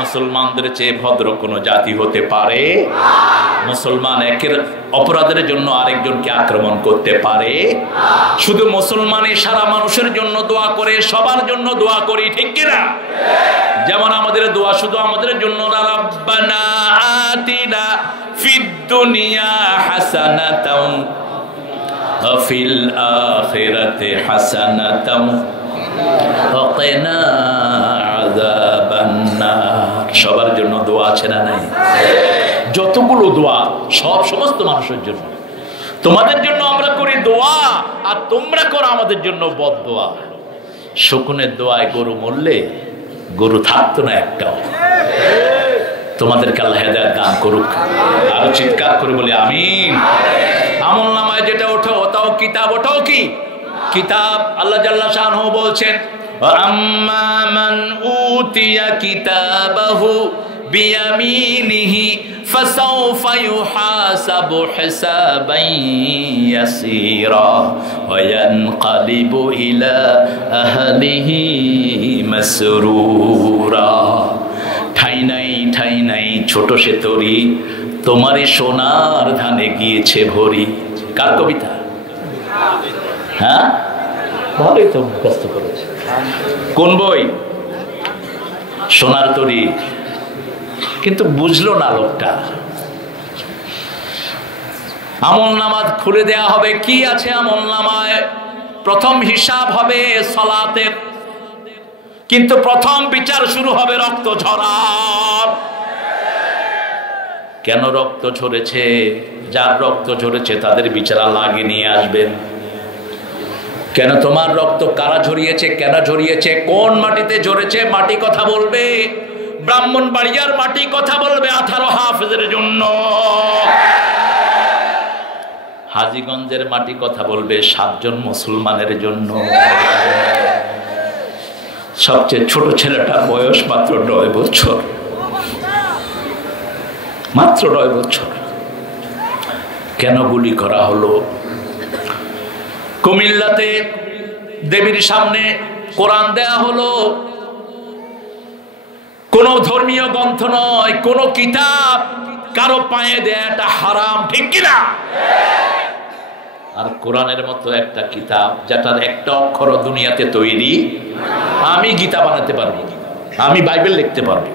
মুসলমানদের চেয়ে ভদ্র কোনো জাতি হতে পারে? মুসলমান একের অপরাধের জন্য আরেকজনকে আক্রমণ করতে পারে? শুধু মুসলমানই সারা মানুষের জন্য দোয়া করে, সবার জন্য দোয়া করি, ঠিক কিনা? যেমন আমাদের দোয়া শুধু আমাদের জন্য না, রাব্বানা আতিনা ফিদ দুনিয়া হাসানাতাও ওয়া ফিল আখিরাতি হাসানাতাও ওয়া কিনা আযাবান নার। সবার জন্য দোয়া আছে না নাই? যতগুলো দোয়া সব সমস্ত মানুষের জন্য। তোমাদের জন্য আমরা করি দোয়া, আর তোমরা করো আমাদের জন্য বদদোয়া। শকুনের দোয়ায় গরু মরলে গরু থাকতো না একটাও। তোমাদেরকে আল্লাহ হেদায়েত দান করুক। আরো চিৎকার করে বলি আমিন। আমল নামায় যেটা ওঠো ওটাও কিতাব, ওটাও কি কিতাব। আল্লাহ জাল্লা শানহু বলছেন, আম্মা মান উতিয়া কিতাবাহু বিয়ামিনিহি ফাসাউফা ইউহাসাবু হিসাবান ইয়াসীরা ওয়া ইয়ানকালিবু ইলা আহলিহি মাসরুরা। ঠাই নাই ছোট সে তরি, তোমারই সোনার ধানে গিয়েছে ভরি। কার কবিতা? হ্যাঁ, ভালোই তো মুখস্থ করেছে। কোন বই? সোনার তরি। কিন্তু বুঝলো না লোকটা। আমল নামাজ খুলে দেয়া হবে, কি আছে আমল নামায়? প্রথম হিসাব হবে সালাতের, কিন্তু প্রথম বিচার শুরু হবে রক্ত ঝরার। কেন রক্ত ঝরেছে? যার রক্ত ঝরেছে তাদের বিচার আল্লাহ আগে নিয়ে আসবেন। কেন তোমার রক্ত কারা ঝরিয়েছে, কেন ঝরিয়েছে, কোন মাটিতে ঝরেছে, মাটি কথা বলবে। ব্রাহ্মণবাড়িয়ার মাটি কথা বলবে 18 হাফেজের জন্য। হাজীগঞ্জের মাটি কথা বলবে 7 জন মুসলমানের জন্য। সবচেয়ে ছোট ছেলেটার বয়স মাত্র 9 বছর, মাত্র 9 বছর। কেন গুলি করা হলো? কুমিল্লাতে দেবীর সামনে কোরআন দেয়া হলো। কোন ধর্মীয় গ্রন্থ নয়, কোন কিতাব কারো পায়ে দেয়া এটা হারাম, ঠিক কিনা? আর কোরআনের মতো একটা কিতাব যেটার একটা অক্ষর দুনিয়াতে তৈরি, আমি গীতা বানাতে পারবো, আমি বাইবেল লিখতে পারবো,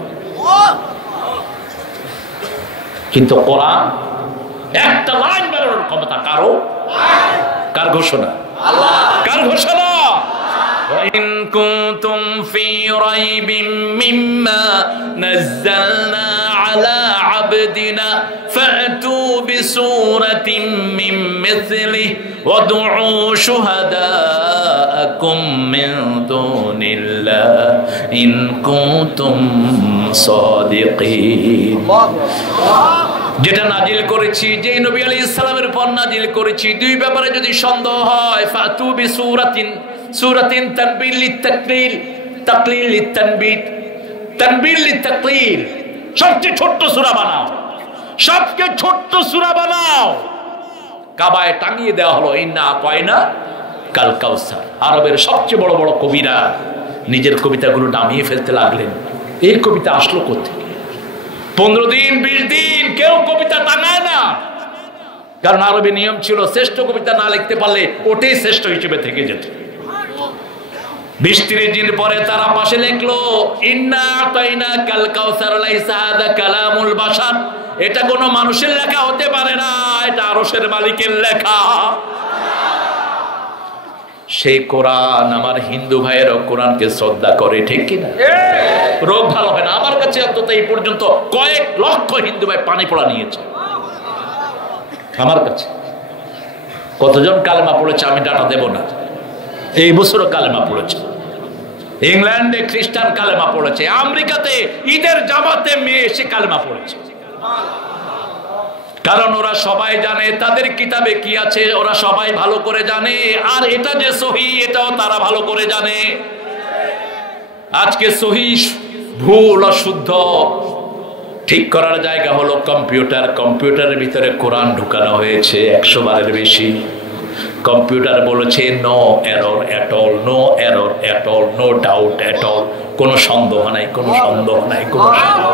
কিন্তু কোরআন একটা লাইন বেরোনোর ক্ষমতা কারো? কার ঘোষণা? কার ঘোষণা? وَإِن كُنتُمْ فِي رَيْبٍ مِّمَّا نَزَّلْنَا عَلَى عَبْدِنَا فَأْتُوا بِسُورَةٍ مِّن مِّثْلِهِ وَادْعُوا شُهَدَاءَكُم مِّن دُونِ اللَّهِ إِن كُنتُمْ صَادِقِينَ। যেটা নাজিল করেছি, যে নবী আলাইহিস সালামের উপর নাজিল করেছি, দুই ব্যাপারে যদি সন্দেহ হয়, ফাতু বিসূরাতিন, সূরাতিন তানবির লিতাকলিল, তাকলিল লিতানবির, তানবির লিতাকলিল। সবচেয়ে ছোট্ট সূরা বানাও, সবচেয়ে ছোট্ট সূরা বানাও। কাবায় টাঙিয়ে দেওয়া হলো ইন্না আতাইনা কাল কাউসার। আরবের সবচেয়ে বড় বড় কবিরা নিজের কবিতাগুলো নামিয়ে ফেলতে লাগলেন। এই কবিতা আসলো কোথেকে? 15 দিন 20 দিন কেউ কবিতা টাঙায় না, কারণ আরবি নিয়ম ছিল শ্রেষ্ঠ কবিতা না লিখতে পারলে ওটাই শ্রেষ্ঠ হিসেবে থেকে যেত। 20-30 দিন পরে তারা পাশে লিখলো ইন্না আতাইনা কাল কাউসার লাইসা হাদা কালামুল বাশার। এটা কোনো মানুষের লেখা হতে পারে না, এটা আরশের মালিকের লেখা। সেই কোরআন আমার হিন্দু ভাইয়েরও কোরআনকে শ্রদ্ধা করে, ঠিক কিনা? রোগ ভালো হয় না। আমার কাছে অন্তত এই পর্যন্ত কয়েক লক্ষ হিন্দু ভাই পানি পড়া নিয়েছে। আমার কাছে কতজন কালেমা পড়েছে আমি ডাটা দেব না। এই বছরও কালেমা পড়েছে, ইংল্যান্ডে খ্রিস্টান কালেমা পড়েছে, আমেরিকাতে ঈদের জামাতে মেয়ে এসে কালেমা পড়েছে। কারণ ওরা সবাই জানে তাদের কিতাবে কি আছে, ওরা সবাই ভালো করে জানে। আর এটা যে সহি এটাও তারা ভালো করে জানে। আজকে সহি ভুল অশুদ্ধ ঠিক করার জায়গা হলো কম্পিউটার। কম্পিউটারের ভিতরে কোরআন ঢুকানো হয়েছে 100 বারের বেশি। কম্পিউটার বলেছে no error at all, no error at all, no doubt at all, কোনো সন্দেহ নাই, কোনো সন্দেহ নাই, কোনো সন্দেহ।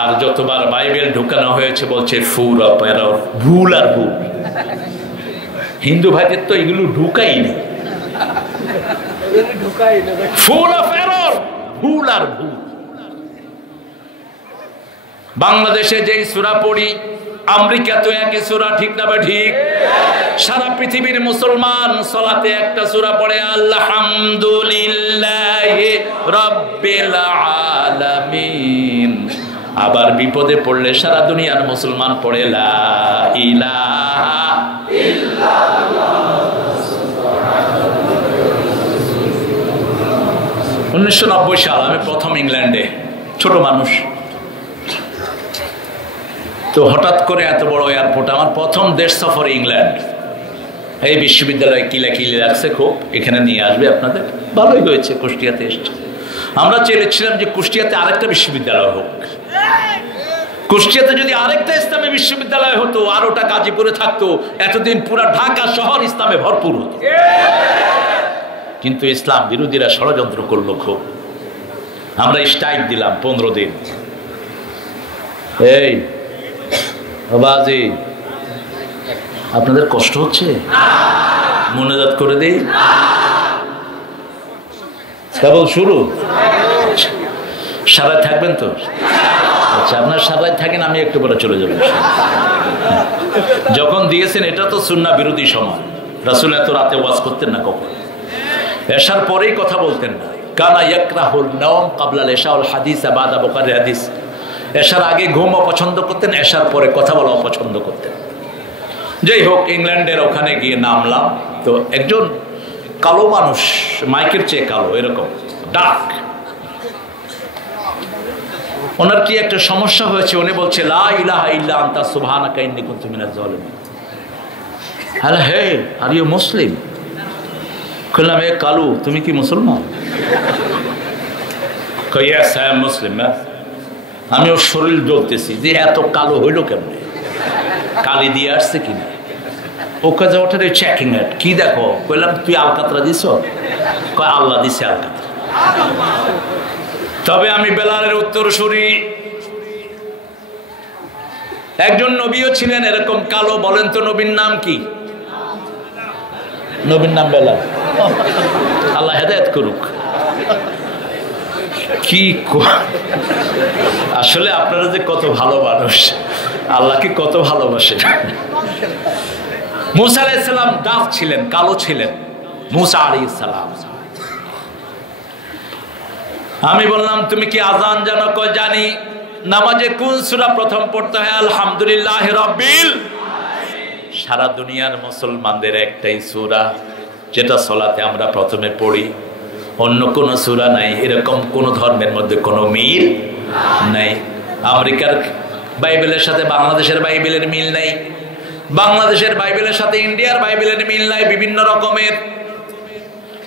আর যতবার বাইবেল ঢুকানো হয়েছে বলছে ফুল অফ এরর, ভুল আর ভুল। হিন্দু ভাইদের তো এগুলো ঢুকাই নেই, ফুল অফ এরর, ভুল আর ভুল। বাংলাদেশে যেই সূরা পড়ি, আমেরিকা তো একই সূরা, ঠিক না? ঠিক। সারা পৃথিবীর মুসলমান সালাতে একটা সূরা পড়ে আলহামদুলিল্লাহি রাব্বিল আলামিন। আবার বিপদে পড়লে সারা দুনিয়ার মুসলমান পড়ে লা ইলাহা ইল্লাল্লাহ। 1990 সাল আমি প্রথম ইংল্যান্ডে, ছোট মানুষ তো, হঠাৎ করে এত বড় এয়ারপোর্ট, আমার প্রথম দেশ সফর ইংল্যান্ড। এই বিশ্ববিদ্যালয়ে কিলাকিলি রাখছে খুব, এখানে নিয়ে আসবে আপনাদের, ভালোই হয়েছে কুষ্টিয়াতে এসছে। আমরা চেয়েছিলাম যে কুষ্টিয়াতে আরেকটা বিশ্ববিদ্যালয় হোক, কুষ্টিয়াতে যদি আরেকটা ইসলামী বিশ্ববিদ্যালয় হতো আর ওটা গাজীপুরে থাকতো, এতদিন পুরা ঢাকা শহর ইসলামে ভরপুর হতো। কিন্তু ইসলাম বিরোধীরা ষড়যন্ত্র করলো খুব। আমরা স্ট্রাইক দিলাম 15 দিন। এই বাবাজি, আপনাদের কষ্ট হচ্ছে? মনোজাত করে দেই, কেবল শুরু। সারাই থাকবেন তো? আচ্ছা, আপনার সারাই থাকেন, আমি একটু পরে চলে যাব। যখন দিয়েছেন এটা তো সুন্নাহ বিরোধী সময়। রাসূল এত রাতে ওয়াজ করতেন না, কখন এশার পরেই কথা বলতেন না। কানা ইয়াকরাহুল নাওম ক্বাবলা আল-ইশা ওয়াল হাদিস বাদা বুখারীর হাদিস। এশার আগে ঘুমও পছন্দ করতেন, এশার পরে কথা বলাও পছন্দ করতেন। যাই হোক, ইংল্যান্ডের ওখানে গিয়ে নামলাম তো একজন কালো মানুষ, মাইকের চেয়ে কালো, এরকম ডাক। ওনার কি একটা সমস্যা হয়েছে, উনি বলছে লা ইলাহা ইল্লা আনতা সুবহানাকা ইন্নী কুনতু মিনাজ জালিমিন। Hello, hey are you Muslim? বললাম, এ কালু, তুমি কি মুসলমান? ইয়েস আই এম মুসলিম। আমি ওর শরীর জ্বলতেছি যে এত কালো হইল কেমনে, কালি দিয়ে আসছে কিনা। ওকে যে ওঠার চেকিং এট কি দেখো, কইলাম তুই আলকাতরা দিছ? কয় আল্লাহ দিছে আলকাতরা। তবে আমি বেলালের উত্তরসূরি। একজন নবীও ছিলেন এরকম কালো। বলেন তো নবীর নাম কি? নবীর নাম বেলাল। আল্লাহ হেদায়েত করুক। কি আসলে আপনারা যে কত ভালো মানুষ, আল্লাহকে কত ভালোবাসেন। মুসা আলাইহিস সালাম দাস ছিলেন, কালো ছিলেন। মুসা আলাইহিস সালাম। আমি বললাম, তুমি কি আজান জানো? কই জানি। নামাজে কোন সূরা প্রথম পড়তে হয়? আলহামদুলিল্লাহি রাব্বিল আলামিন। সারা দুনিয়ার মুসলমানদের একটাই সূরা যেটা সালাতে আমরা প্রথমে পড়ি, অন্য কোন সূরা নাই। এরকম কোন ধর্মের মধ্যে কোনো মিল নাই। আমেরিকার বাইবেলের সাথে বাংলাদেশের বাইবেলের মিল নাই, বাংলাদেশের বাইবেলের সাথে ইন্ডিয়ার বাইবেলের মিল নাই, বিভিন্ন রকমের।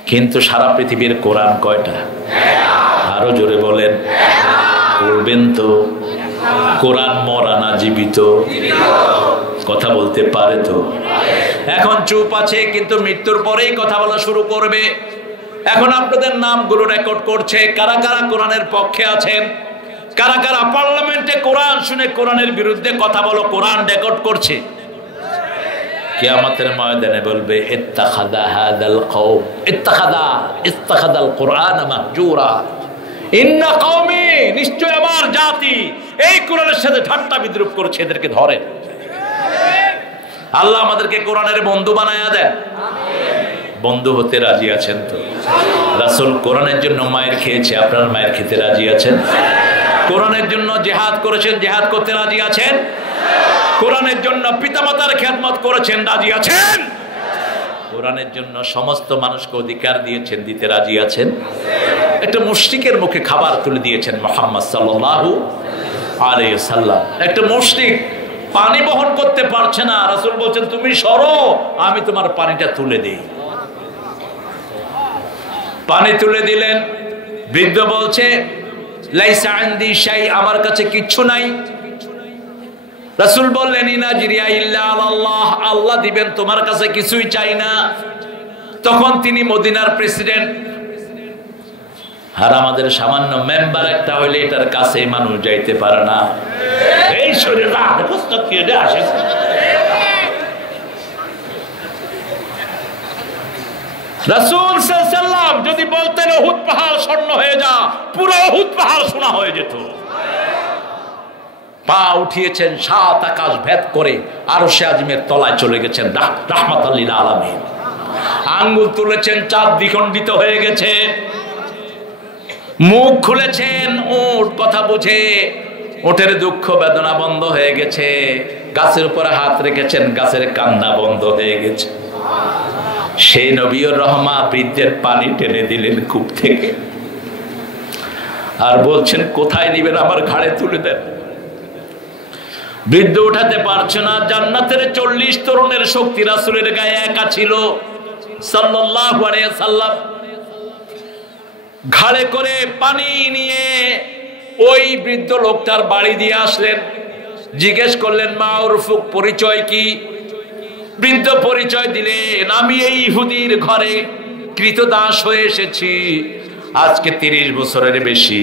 কিন্তু সারা পৃথিবীর কোরআন কয়টা? আরো জোরে বলেন, বলবেন তো? কোরআন মরা না জীবিত? কথা বলতে পারে তো? এখন চুপ আছে, কিন্তু মৃত্যুর পরেই কথা বলা শুরু করবে। এখন আপনাদের নামগুলো রেকর্ড করছে। কারা কারা কোরআনের পক্ষে আছেন? কারা কারা পার্লামেন্টে কোরআন শুনে কোরআনের বিরুদ্ধে কথা বলো? কোরআন রেকর্ড করছে। কিয়ামতের ময়দানে বলবে ইত্তাখাযা হাযাল কওম ইত্তাখাযাল কুরআন মাহজুরা। ইন্না কওমি, নিশ্চয় আমার জাতি এই কোরআনের সাথে ঠাট্টা বিদ্রুপ করছে, এদেরকে ধরেন। আল্লাহ আমাদেরকে কোরআনের বন্ধু বানায়া দেন। বন্ধু হতে রাজি আছেন তো? রাসূল কোরআনের জন্য মায়ের খেয়েছে, আপনারা মায়ের খেতে রাজি আছেন? কোরআনের জন্য জিহাদ করেছেন, জিহাদ করতে রাজি আছেন? কোরআনের জন্য পিতামাতার খেদমত করেছেন, রাজি আছেন? কোরআনের জন্য সমস্ত মানুষকে অধিকার দিয়েছেন, দিতে রাজি আছেন? একটা মুশরিকের মুখে খাবার তুলে দিয়েছেন মুহাম্মদ সাল্লাল্লাহু আলাইহি ওয়াসাল্লাম। একটা মুশরিক পানি বহন করতে পারছে না। রাসূল বলছেন তুমি সরো, আমি তোমার পানিটা তুলে দিই। পানি তুলে দিলেন। বৃদ্ধ বলছে লাইসা ইনদি শাই, আমার কাছে কিচ্ছু নাই। রাসূল বললেন ইনাজরিয়া ইল্লা আল্লাহ, আল্লাহ দিবেন, তোমার কাছে কিছুই চাই না। তখন তিনি মদিনার প্রেসিডেন্ট, আর আমাদের সামান্য মেম্বার একটা হইলে এটার কাছে মানুষ যাইতে পারে না। এই শরীর আসে রাসূল সাল্লাল্লাহু আলাইহি ওয়াসাল্লাম যদি বলতেন উহুদ পাহাড় স্বর্ণ হয়ে যা, পুরো উহুদ পাহাড় সোনা হয়ে যেত। পা উঠিয়েছেন, সাত আকাশ ভেদ করে আরশে আজিমের তলায় চলে গেছেন রাহমাতাল লিল আলামিন। আঙ্গুল তুলেছেন, চাঁদ দ্বিখণ্ডিত হয়ে গেছে। মুখ খুলেছেন, উট কথা বুঝে ওটের দুঃখ বেদনা বন্ধ হয়ে গেছে। গাছের উপরে হাত রেখেছেন, গাছের কান্না বন্ধ হয়ে গেছে। সেই নবীর রহমা বৃদ্ধের পানি টেনে দিলেন কূপ থেকে, আর বলছেন কোথায় নিবেন, আমার ঘাড়ে তুলে দেন। বৃদ্ধ উঠাতে পারছে না। জান্নাতের 40 তরুণের শক্তি রাসূলের গায়ে একা ছিল সাল্লাল্লাহু আলাইহি সাল্লাম। ঘাড়ে করে পানি নিয়ে ওই বৃদ্ধ লোকটার বাড়ি দিয়ে আসলেন। জিজ্ঞেস করলেন মাউরুফুক, পরিচয় কি? বৃদ্ধ পরিচয় দিলেন, আমি এই ইহুদির ঘরে কৃতদাস হয়ে এসেছি। আজকে 30 বছরের বেশি।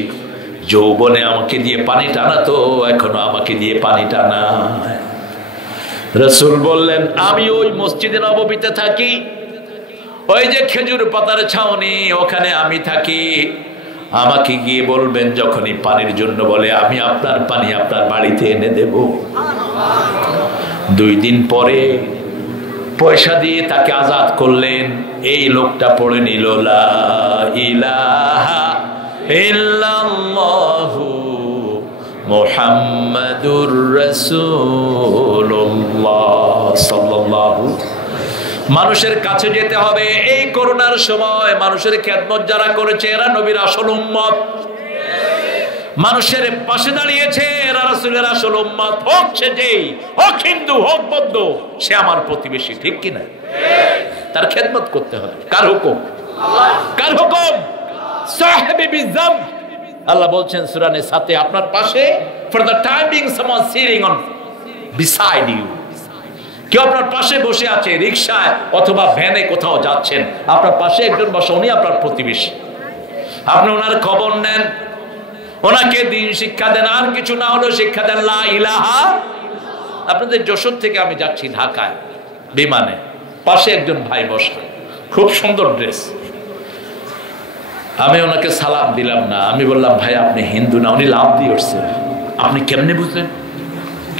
যৌবনে আমাকে দিয়ে পানি টানাতো, এখনো আমাকে দিয়ে পানি টানায়। রাসূল বললেন আমি ওই মসজিদে নববীতে থাকি, ওই যে খেজুর পাতার ছাউনি, ওখানে আমি থাকি। আমাকে গিয়ে বলবেন যখনই পানির জন্য বলে, আমি আপনার পানি আপনার বাড়িতে এনে দেব। 2 দিন পরে পয়সা দিয়ে তাকে আজাদ করলেন। এই লোকটা পড়ে নিল লা ইলাহা ইল্লাল্লাহু মুহাম্মাদুর রাসূলুল্লাহ সাল্লাল্লাহু। মানুষের কাছে যেতে হবে। এই করোনার সময় মানুষের খেদমত যারা করেছে এরা নবীর আসল উম্মত। মানুষের পাশে দাঁড়িয়েছে এরা রাসূলের আসল উম্মত। হোক সে যেই, হোক হিন্দু, হোক বৌদ্ধ, সে আমার প্রতিবেশী, ঠিক কিনা? তার খেদমত করতে হবে। কার হুকুম? কার হুকুম? সাহেবে বিজাম। আল্লাহ বলছেন সূরা নিসাতে, আপনার পাশে for the time being someone sitting on beside you, কেউ আপনার পাশে বসে আছে, রিকশায় অথবা ভ্যানে কোথাও যাচ্ছেন, আপনার পাশে একজন বসে, উনি আপনার প্রতিবেশী। আপনি ওনার খবর নেন, ওনাকে দিন শিক্ষা দেন, আর কিছু না হলেও শিক্ষা দেন লা ইলাহা। আপনাদের যশোর থেকে আমি যাচ্ছি ঢাকায় বিমানে, পাশে একজন ভাই বসা, খুব সুন্দর ড্রেস। আমি ওনাকে সালাম দিলাম না, আমি বললাম ভাই আপনি হিন্দু না? উনি লাভ দিয়ে উঠছে, আপনি কেমনে বুঝলেন?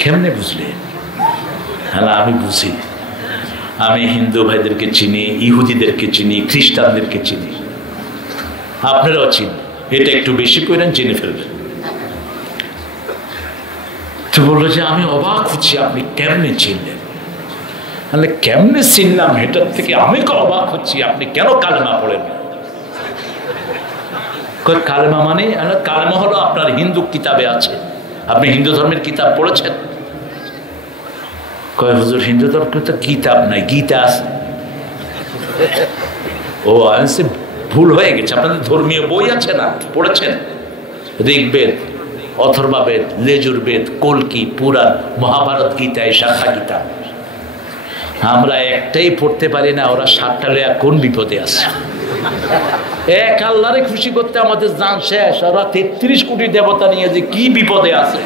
কেমনে বুঝলেন? হ্যাঁ আমি বুঝি, আমি হিন্দু ভাইদেরকে চিনি, ইহুদিদেরকে চিনি, খ্রিস্টানদেরকে চিনি, আপনারাও চিনি, এটা একটু বেশি করেন চিনে ফেলবেন। তো বললো যে আমি অবাক হচ্ছি আপনি কেমনে চিনলেন? তাহলে কেমনে চিনলাম এটার থেকে আমি অবাক হচ্ছি, আপনি কেন কালেমা পড়েন? কালেমা মানে? কালেমা হলো আপনার হিন্দু কিতাবে আছে, আপনি হিন্দু ধর্মের কিতাব পড়েছেন? কয় হুজুর হিন্দু ধর্মের তো কিতাব নাই, গীতা আছে। ও আনসে ভুল হয়ে গেছে, আপনাদের ধর্মীয় বই আছে না, পড়েছেন? ঋগ্বেদ, অথর্ববেদ, লেজুরবেদ, কল্কি, পুরাণ, মহাভারত, গীতা, এই শাখা গীতা। আমরা একটাই পড়তে পারি না, ওরা 7টা লয়া কোন বিপদে আছে। এক আল্লাহরে খুশি করতে আমাদের জান শেষ, ওরা 33 কোটি দেবতা নিয়ে যে কি বিপদে আছে।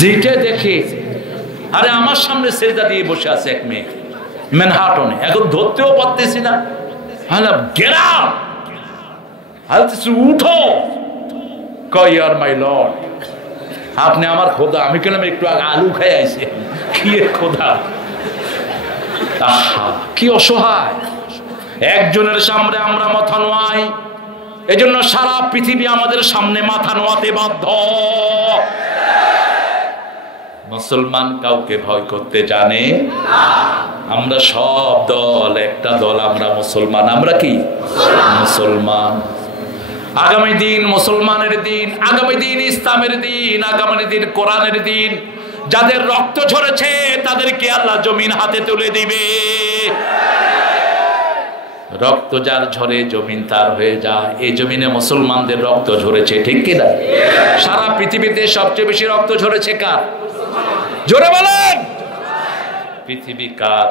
যেটা দেখে, আরে আমার সামনে সেজদা দিয়ে বসে আছে এক মেয়ে ম্যানহাটনে, এখন ধরতেও পারতেছি না। গেট আউট, উঠো। কই আর মাই লর্ড, আপনি আমার খোদা। আমি কেলাম একটু আগে আলু খাই আইছে, কি খোদা। আহা কি অসহায়। একজনের সামনে আমরা মাথা নোয়াই, এজন্য সারা পৃথিবী আমাদের সামনে মাথা নোয়াতে বাধ্য। মুসলমান কাউকে ভয় করতে জানে না। আমরা সব দল একটা দল, আমরা মুসলমান। আমরা কি মুসলমান? আগামী দিন মুসলমানের দিন, আগামী দিন ইসলামের দিন, আগামী দিন কোরআনের দিন। যাদের রক্ত ঝরেছে তাদেরকে আল্লাহ জমিন হাতে তুলে দিবে। রক্ত যার ঝরে জমিন তার হয়ে যায়। এই জমিনে মুসলমানদের রক্ত ঝরেছে, ঠিক কি না? সারা পৃথিবীতে সবচেয়ে বেশি রক্ত ঝরেছে কার? জোরে বলেন। পৃথিবী কার?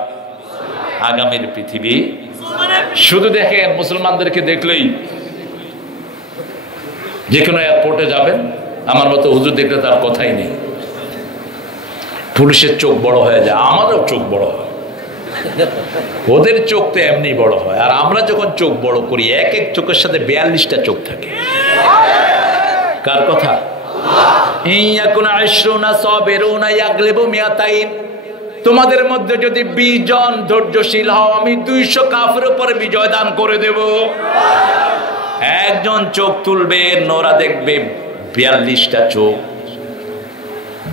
আগামীর পৃথিবী। শুধু দেখেন, মুসলমানদেরকে দেখলেই যে কোনো এয়ারপোর্টে যাবেন, আমার মতো হুজুর দেখলে তার কথাই নেই। পুলিশের চোখ বড় হয়ে যায়, আমারও চোখ বড় হয়। ওদের চোখ তো এমনি বড় হয়, আর আমরা যখন চোখ বড় করি এক এক চোখের সাথে 42টা চোখ থাকে। কার কথা? তোমাদের মধ্যে যদি 20 জন ধৈর্যশীল হও, আমি 200 কাফের উপরে বিজয় দান করে দেব। একজন চোখ তুলবে, নোরা দেখবে 42টা চোখ,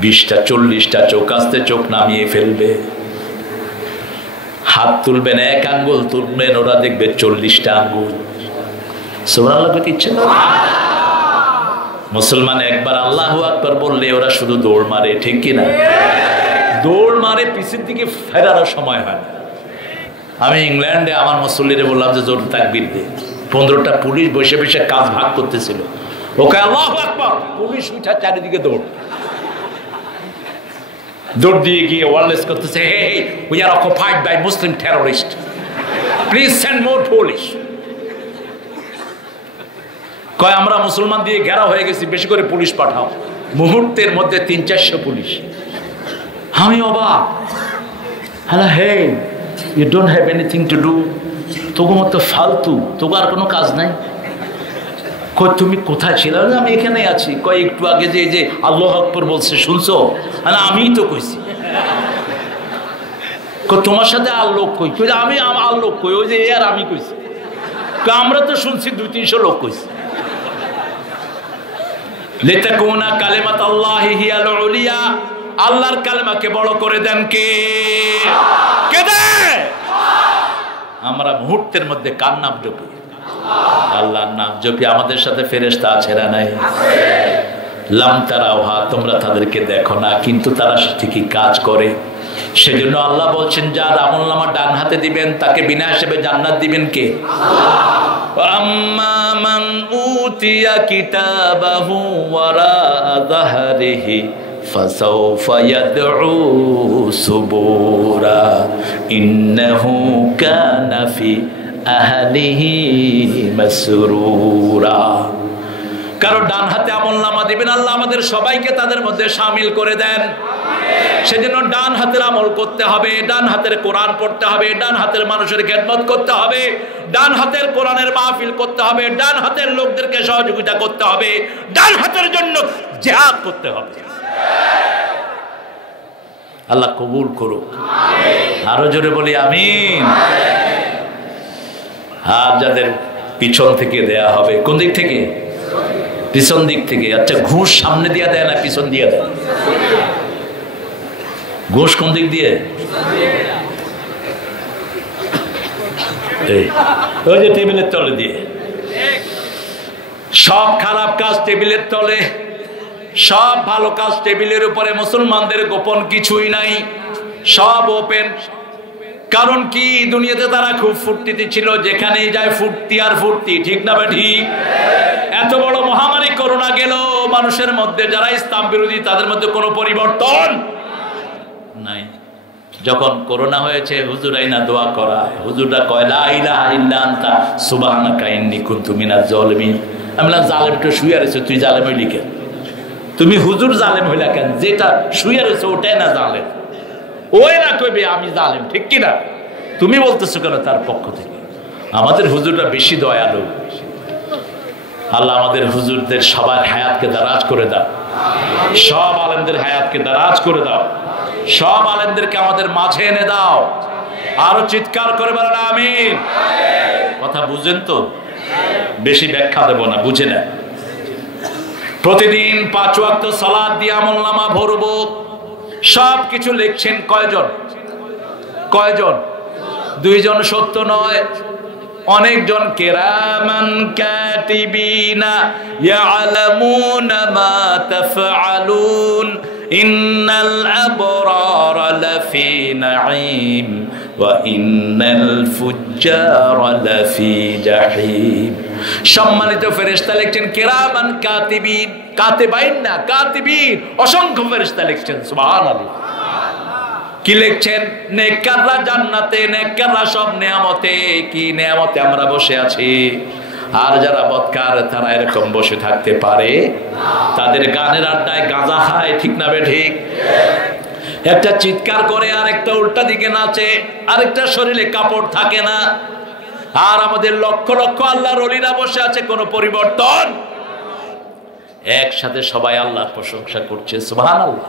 20টা 40টা চোখ, আস্তে চোখ নামিয়ে ফেলবে। হাত তুলবেন, এক আঙ্গুল তুলবেন, ওরা দেখবে 40টা আঙ্গুল। সুবহানাল্লাহ বলতে ইচ্ছে না? মুসলমান একবার আল্লাহু আকবার বললে ওরা শুধু দৌড় মারে, ঠিক কি না? দৌড় মারে, পিছের দিকে ফেরারও সময় হয় না। আমি ইংল্যান্ডে আমার মুসল্লিরে বললাম যে জোর তাকবীর দে। 15টা পুলিশ বসে বসে কাজ ভাগ করতেছিল। ওকে আল্লাহু আকবার, পুলিশ উঠা চারিদিকে দৌড়। দৌড় দিয়ে গিয়ে ওয়ারলেস করতেছে, hey, we are occupied by Muslim terrorists. Please send more police. কয় আমরা মুসলমান দিয়ে ঘেরা হয়ে গেছি, বেশি করে পুলিশ পাঠাও। মুহূর্তের মধ্যে 300-400 পুলিশ। আমি অবাক। Hello, hey, you don't have anything to do. তোর মতো ফালতু, তোর আর কোনো কাজ নাই। কই তুমি কোথায় ছিল? আমি এখানে আছি। কয় একটু আগে যে এই যে আল্লাহু আকবার বলছে শুনছো? আমিই তো কইছি। কই তোমার সাথে আর লোক কই? কই আমি আর লোক কই? ওই যে আর আমি কইছি। আমরা তো শুনছি 200-300 লোক কইছি। লিতাকুনা কালিমাতুল্লাহি হিয়াল উলিয়া, আল্লাহর কালেমাকে বড় করে দেন কে? কে দেয়? আমরা মুহূর্তের মধ্যে কার নাম জপি? আল্লাহর নাম জপি। আমাদের সাথে ফেরেশতা আছে না নাই? লাম তারাওহা, তোমরা তাদেরকে দেখো না, কিন্তু তারা ঠিকই কাজ করে। সেজন্য আল্লাহ বলছেন, যার আমলনামা ডান হাতে দিবেন তাকে বিনা হিসেবে জান্নাত দিবেন কে? আম্মা মান উতিয়া কিতাবাহু ওয়ারা যাহরিহি ফাসাউফা ইয়াদউ সুবুরা ইন্নাহু কানা ফি আহলিহি মাসরুরা। কারো ডান হাতে আমলনামা দিবেন, আল্লাহ আমাদের সবাইকে তাদের মধ্যে শামিল করে দেন। সেজন্য ডান হাতের আমল করতে হবে, ডান হাতের কোরআন পড়তে হবে, ডান হাতের মানুষের খেদমত করতে হবে, ডান হাতের কোরআনের মাহফিল করতে হবে, ডান হাতের লোকদেরকে সহযোগিতা করতে হবে, ডান হাতের জন্য জিহাদ করতে হবে। আল্লাহ কবুল করুক। আরো জোরে বলি আমিন। আর যাদের পিছন থেকে দেয়া হবে, কোন দিক থেকে? পিছন দিক থেকে। আচ্ছা, ঘুষ সামনে দিয়ে দেয় না পিছন দিয়ে দেয়? ঘুষ কোন দিক দিয়ে? ওই যে টেবিলের তলে দিয়ে। সব খারাপ কাজ টেবিলের তলে, সব ভালো কাজ টেবিলের উপরে। মুসলমানদের গোপন কিছুই নাই, সব ওপেন। কারণ কি? দুনিয়াতে তারা খুব ফুর্তিতে ছিল, যেখানেই যায় ফুর্তি আর ফুর্তি, ঠিক না ঠিক? এত বড় মহামারী করোনা গেল, মানুষের মধ্যে যারা ইসলাম বিরোধী তাদের মধ্যে কোনো পরিবর্তন নাই। যখন করোনা হয়েছে হুজুরাই না দোয়া করা, হুজুররা কয় লা ইলাহা ইল্লা আনতা সুবহানাকা ইন্নী কুনতু মিনাজ জালিমিন। আমি বললাম, জালেম তো শুয়ে রয়েছে, তুই জালেম হইলি কেন? তুমি হুজুর জালেম হইলা কেন? যেটা শুয়ে রয়েছে ওটাই না জালেম, ওই না কইবে আমি জালেম, ঠিক কিনা? তুমি বলতেছো কেন তার পক্ষ থেকে? আমাদের হুজুররা বেশি দয়ালু। আল্লাহ আমাদের হুজুরদের সবার হায়াতকে দারাজ করে দাও, সব আলেমদের হায়াতকে দারাজ করে দাও, সব আলেমদেরকে আমাদের মাঝে এনে দাও। আরো চিৎকার করে বলেন আমিন। কথা বুঝেন তো? বেশি ব্যাখ্যা দেব না, বুঝে না। প্রতিদিন 5 ওয়াক্ত সালাত দিয়ে আমলনামা ভরব। সব কিছু লিখছেন কয়জন? 2 জন সত্য নয়, অনেকজন কিরামান কাতিবিনা ইয়ালামুনা মা তাফআলুন ইন্নাল আবরারা লাফি নাঈম ওয়া ইন্নাল ফুজ্জারা লাফি জাহিম। সম্মানিত ফেরেশতা লিখছেন কিরামান কাতিবিন, কাতিবাইন না, কাতিবিন, অসংখ্য ফেরেশতা লিখছেন। সুবহানাল্লাহ। কি লিখছেন? নেককাররা জান্নাতে, নেককাররা সব নিয়ামতে। কি নিয়ামতে আমরা বসে আছি। আর যারা বদকার তারা এরকম বসে থাকতে পারে? তাদের গানের আড্ডায় গাঁজা খায়, ঠিক না বে ঠিক? একটা চিৎকার করে আরেকটা উল্টা দিকে নাচে, আরেকটা শরীরে কাপড় থাকে না। আর আমাদের লক্ষ লক্ষ আল্লাহর ওলিরা বসে আছে, কোনো পরিবর্তন। একসাথে সবাই আল্লাহর প্রশংসা করছে। সুবহানাল্লাহ।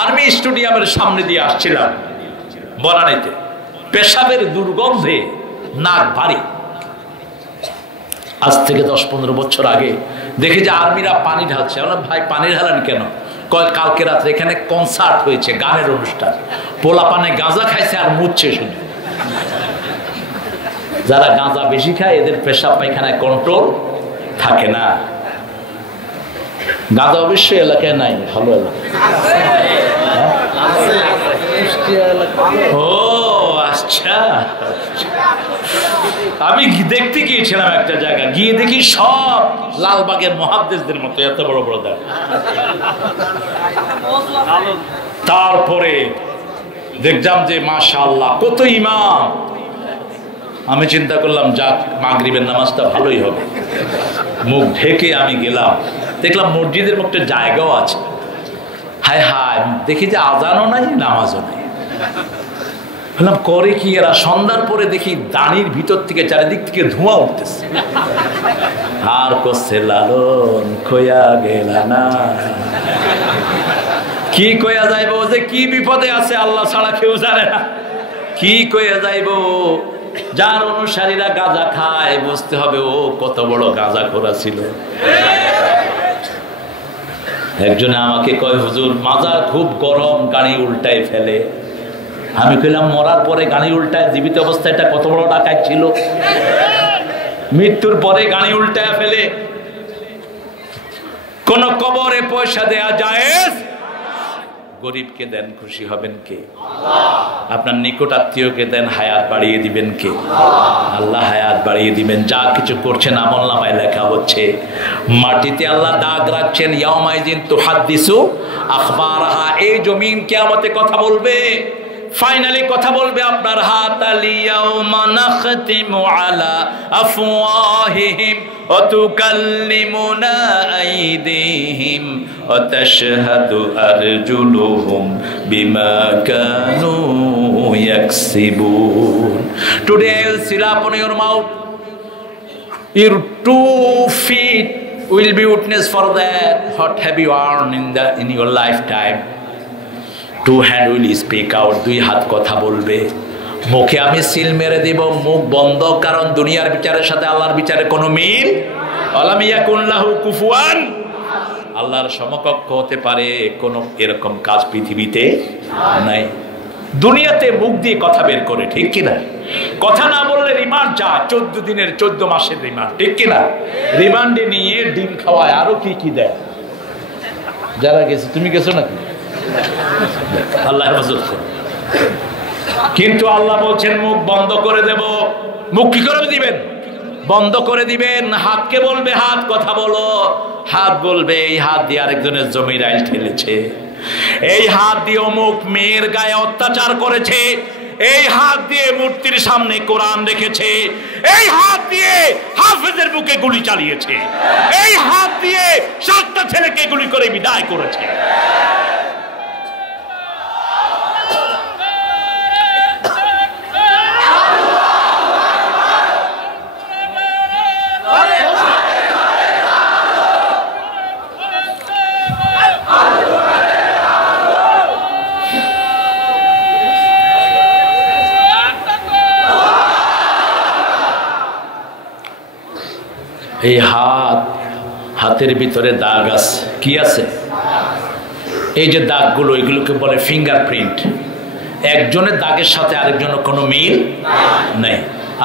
আর্মি স্টেডিয়ামের সামনে দিয়ে আসছিলাম বনানীতে, পেশাবের দুর্গন্ধে নাক ভারী। আজ থেকে 10-15 বছর আগে দেখি যে আর্মিরা পানি ঢালছে। বললাম ভাই পানি ঢালেন কেন? কয় কালকে রাত্রে এখানে কনসার্ট হয়েছে, গানের অনুষ্ঠান, পোলা পানে গাঁজা খাইছে আর মুচ্ছে শুধু। যারা গাঁজা বেশি খায় এদের পেশাব পায়খানায় কন্ট্রোল থাকে না। গাঁজা অবশ্যই এলাকায় নাই, ভালো এলাকা। ও আচ্ছা, আমি দেখতে গিয়েছিলাম একটা জায়গা, গিয়ে দেখি সব লালবাগের মুহাদ্দিসদের মতো এত বড় বড় দাঁড়। তারপরে দেখলাম যে মাশাআল্লাহ কত ইমাম। আমি চিন্তা করলাম যাক মাগরিবের নামাজটা ভালোই হবে। মুখ ঢেকে আমি গেলাম, দেখলাম মসজিদের মধ্যে জায়গাও আছে। হায় হায়, দেখি যে আজানও নাই নামাজও নাই। বললাম করে কি এরা? সন্ধ্যার পরে দেখি দানির ভিতর থেকে চারিদিক থেকে ধোঁয়া উঠতেছে। আর করছে লালন খোয়া গেলা না। কি কইয়া যাইব যে কি বিপদে আছে আল্লাহ ছাড়া কেউ জানে না। কি কইয়া যাইব? যার অনুসারীরা গাঁজা খায় বুঝতে হবে ও কত বড় গাঁজা খোরা ছিল। একজনে আমাকে কয় হুজুর মাজার খুব গরম, গাড়ি উল্টায় ফেলে। আমি কইলাম মরার পরে গাড়ি উল্টায়, জীবিত অবস্থায় এটা কত বড় ডাকাত ছিল। মৃত্যুর পরে গাড়ি উল্টায় ফেলে। কোন কবরে পয়সা দেয়া জায়েজ? গরিবকে দেন খুশি হবেন কে? আপনার নিকট আত্মীয়কে দেন, হায়াত বাড়িয়ে দিবেন কে? আল্লাহ হায়াত বাড়িয়ে দিবেন। যা কিছু করছেন আমলনামায় লেখা হচ্ছে। মাটিতে আল্লাহ দাগ রাখছেন, ইয়াউমাইযিন তুহাদ্দিসু আখবারাহা। এই জমিন কিয়ামতে কথা বলবে। ফাইনালি কথা বলবে আপনার হাত। আলিয়াউমা নাখতিমু আলা আফওয়াহিহিম ওয়া তুকাল্লিমুনা আইদিহিম ওয়া তাশহাদু আরজুলুহুম বিমা Kanu ইয়াকসিবুন। Today I will seal upon your mouth. Your 2 feet will be witness for that. What have you earned in your lifetime? 2 hand will speak out. 2 হাত কথা বলবে। মুখে আমি সিল মেরে দিব, মুখ বন্ধ, কারণ দুনিয়ার বিচারের সাথে আল্লাহর বিচারে কোনো মিল। আলাম ইয়াকুন লাহু কুফুয়ান। আল্লাহর সমকক্ষ হতে পারে কোনো এরকম কাজ পৃথিবীতে নাই। দুনিয়াতে মুখ দিয়ে কথা বের করে, ঠিক কিনা? কথা না বললে রিমান্ড যায়, 14 দিনের 14 মাসের রিমান্ড, ঠিক কিনা? রিমান্ডে নিয়ে ডিম খাওয়ায়, আরো কি কি দেয়। যারা গেছে, তুমি গেছো নাকি? আল্লাহ হেফাজত করুন। কিন্তু আল্লাহ বলছেন মুখ বন্ধ করে দেব। মুখ কি করে দিবেন? বন্ধ করে দিবেন। হাতকে বলবে হাত কথা বলো। হাত বলবে এই হাত দিয়ে আরেকজনের জমির আইল ঠেলেছে, এই হাত দিয়ে অমুক মেয়ের গায়ে অত্যাচার করেছে, এই হাত দিয়ে মূর্তির সামনে কোরআন রেখেছে, এই হাত দিয়ে হাফেজের বুকে গুলি চালিয়েছে, এই হাত দিয়ে 7টা ছেলেকে গুলি করে বিদায় করেছে। এই হাতের ভিতরে দাগ আছে। কি আছে? এই যে দাগগুলো, এগুলোকে বলে ফিঙ্গারপ্রিন্ট। একজনের দাগের সাথে আরেকজনের কোনো মিল নাই।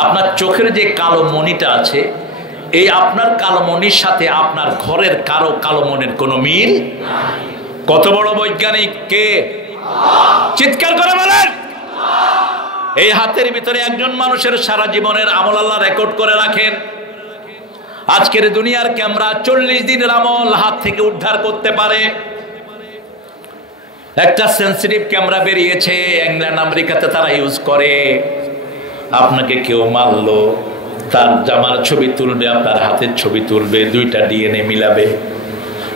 আপনার চোখের যে কালো মণিটা আছে, এই আপনার কালো মণির সাথে আপনার ঘরের কারো কালো মণির কোনো মিল। কত বড় বৈজ্ঞানিক কে? চিৎকার করে বলেন। এই হাতের ভিতরে একজন মানুষের সারা জীবনের আমল আল্লাহ রেকর্ড করে রাখেন। আজকের দুনিয়ার ক্যামেরা 40 দিনের আমল হাত থেকে উদ্ধার করতে পারে। একটা সেন্সিটিভ ক্যামেরা বেরিয়েছে, ইংল্যান্ড আমেরিকাতে তারা ইউজ করে। আপনাকে কেউ মারলো, তার জামার ছবি তুলবে, আপনার হাতের ছবি তুলবে, দুইটা ডিএনএ মিলাবে,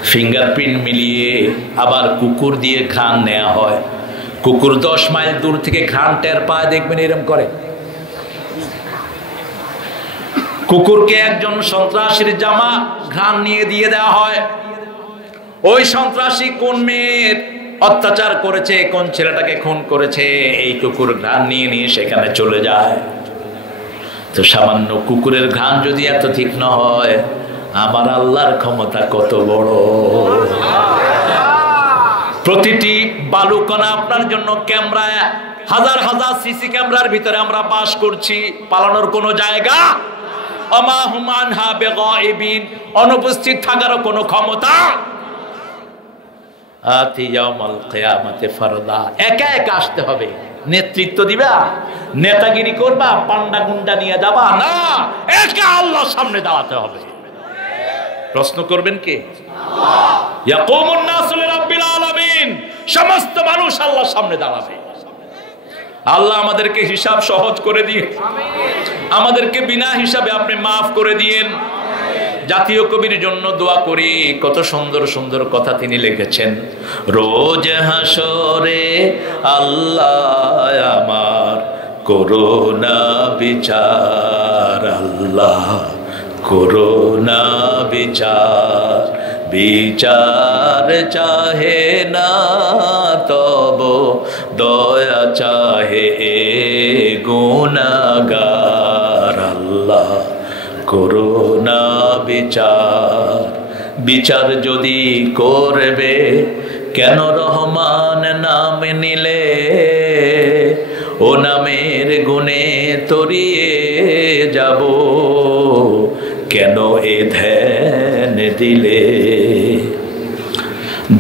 ফিঙ্গারপ্রিন্ট মিলিয়ে আবার কুকুর দিয়ে ঘ্রাণ নেওয়া হয়। কুকুর 10 মাইল দূর থেকে ঘ্রাণ টের পায়, দেখবেন এরকম করে। কুকুরকে একজন সন্ত্রাসীর জামা ঘ্রাণ নিয়ে দিয়ে দেওয়া হয়। ওই সন্ত্রাসী কোন মেয়ের অত্যাচার করেছে, কোন ছেলেটাকে খুন করেছে, এই কুকুর ঘ্রাণ নিয়ে নিয়ে সেখানে চলে যায়। তো সামান্য কুকুরের ঘ্রাণ যদি এত তীক্ষ্ণ হয়, আমার আল্লাহর ক্ষমতা কত বড়। প্রতিটি বালুকণা আপনার জন্য ক্যামেরা, হাজার হাজার সিসি ক্যামেরার ভিতরে আমরা বাস করছি, পালানোর কোনো জায়গা, আমা হুম আনহা বেগাইবিন, অনুপস্থিত থাকারও কোনো ক্ষমতা। আতি ইয়াউমাল কিয়ামাতে ফারদা, একা একা আসতে হবে। নেতৃত্ব দিবা, নেতাগিরি করবা, পান্ডা গুন্ডা নিয়ে যাবা না, একা আল্লাহর সামনে দাঁড়াতে হবে। প্রশ্ন করবেন কে? ইয়াকুমুন নাসু লিরাব্বিল আলামিন, সমস্ত মানুষ আল্লাহর সামনে দাঁড়াবে। আল্লাহ আমাদেরকে হিসাব সহজ করে দিয়ে, আমাদেরকে বিনা হিসাবে আপনি মাফ করে দিয়েন। জাতীয় কবির জন্য দোয়া করি, কত সুন্দর সুন্দর কথা তিনি লিখেছেন। রোজ হাসরে আল্লাহ আমার করোনা বিচার, আল্লাহ করোনা বিচার, বিচার চাহে না তব দয়া চাহে গুনাহগার, আল্লাহ করোনা বিচার। বিচার যদি করবে কেন রহমান নাম নিলে, ও নামের গুণে তরিয়ে যাব, কেন এ ধ্যান দিলে।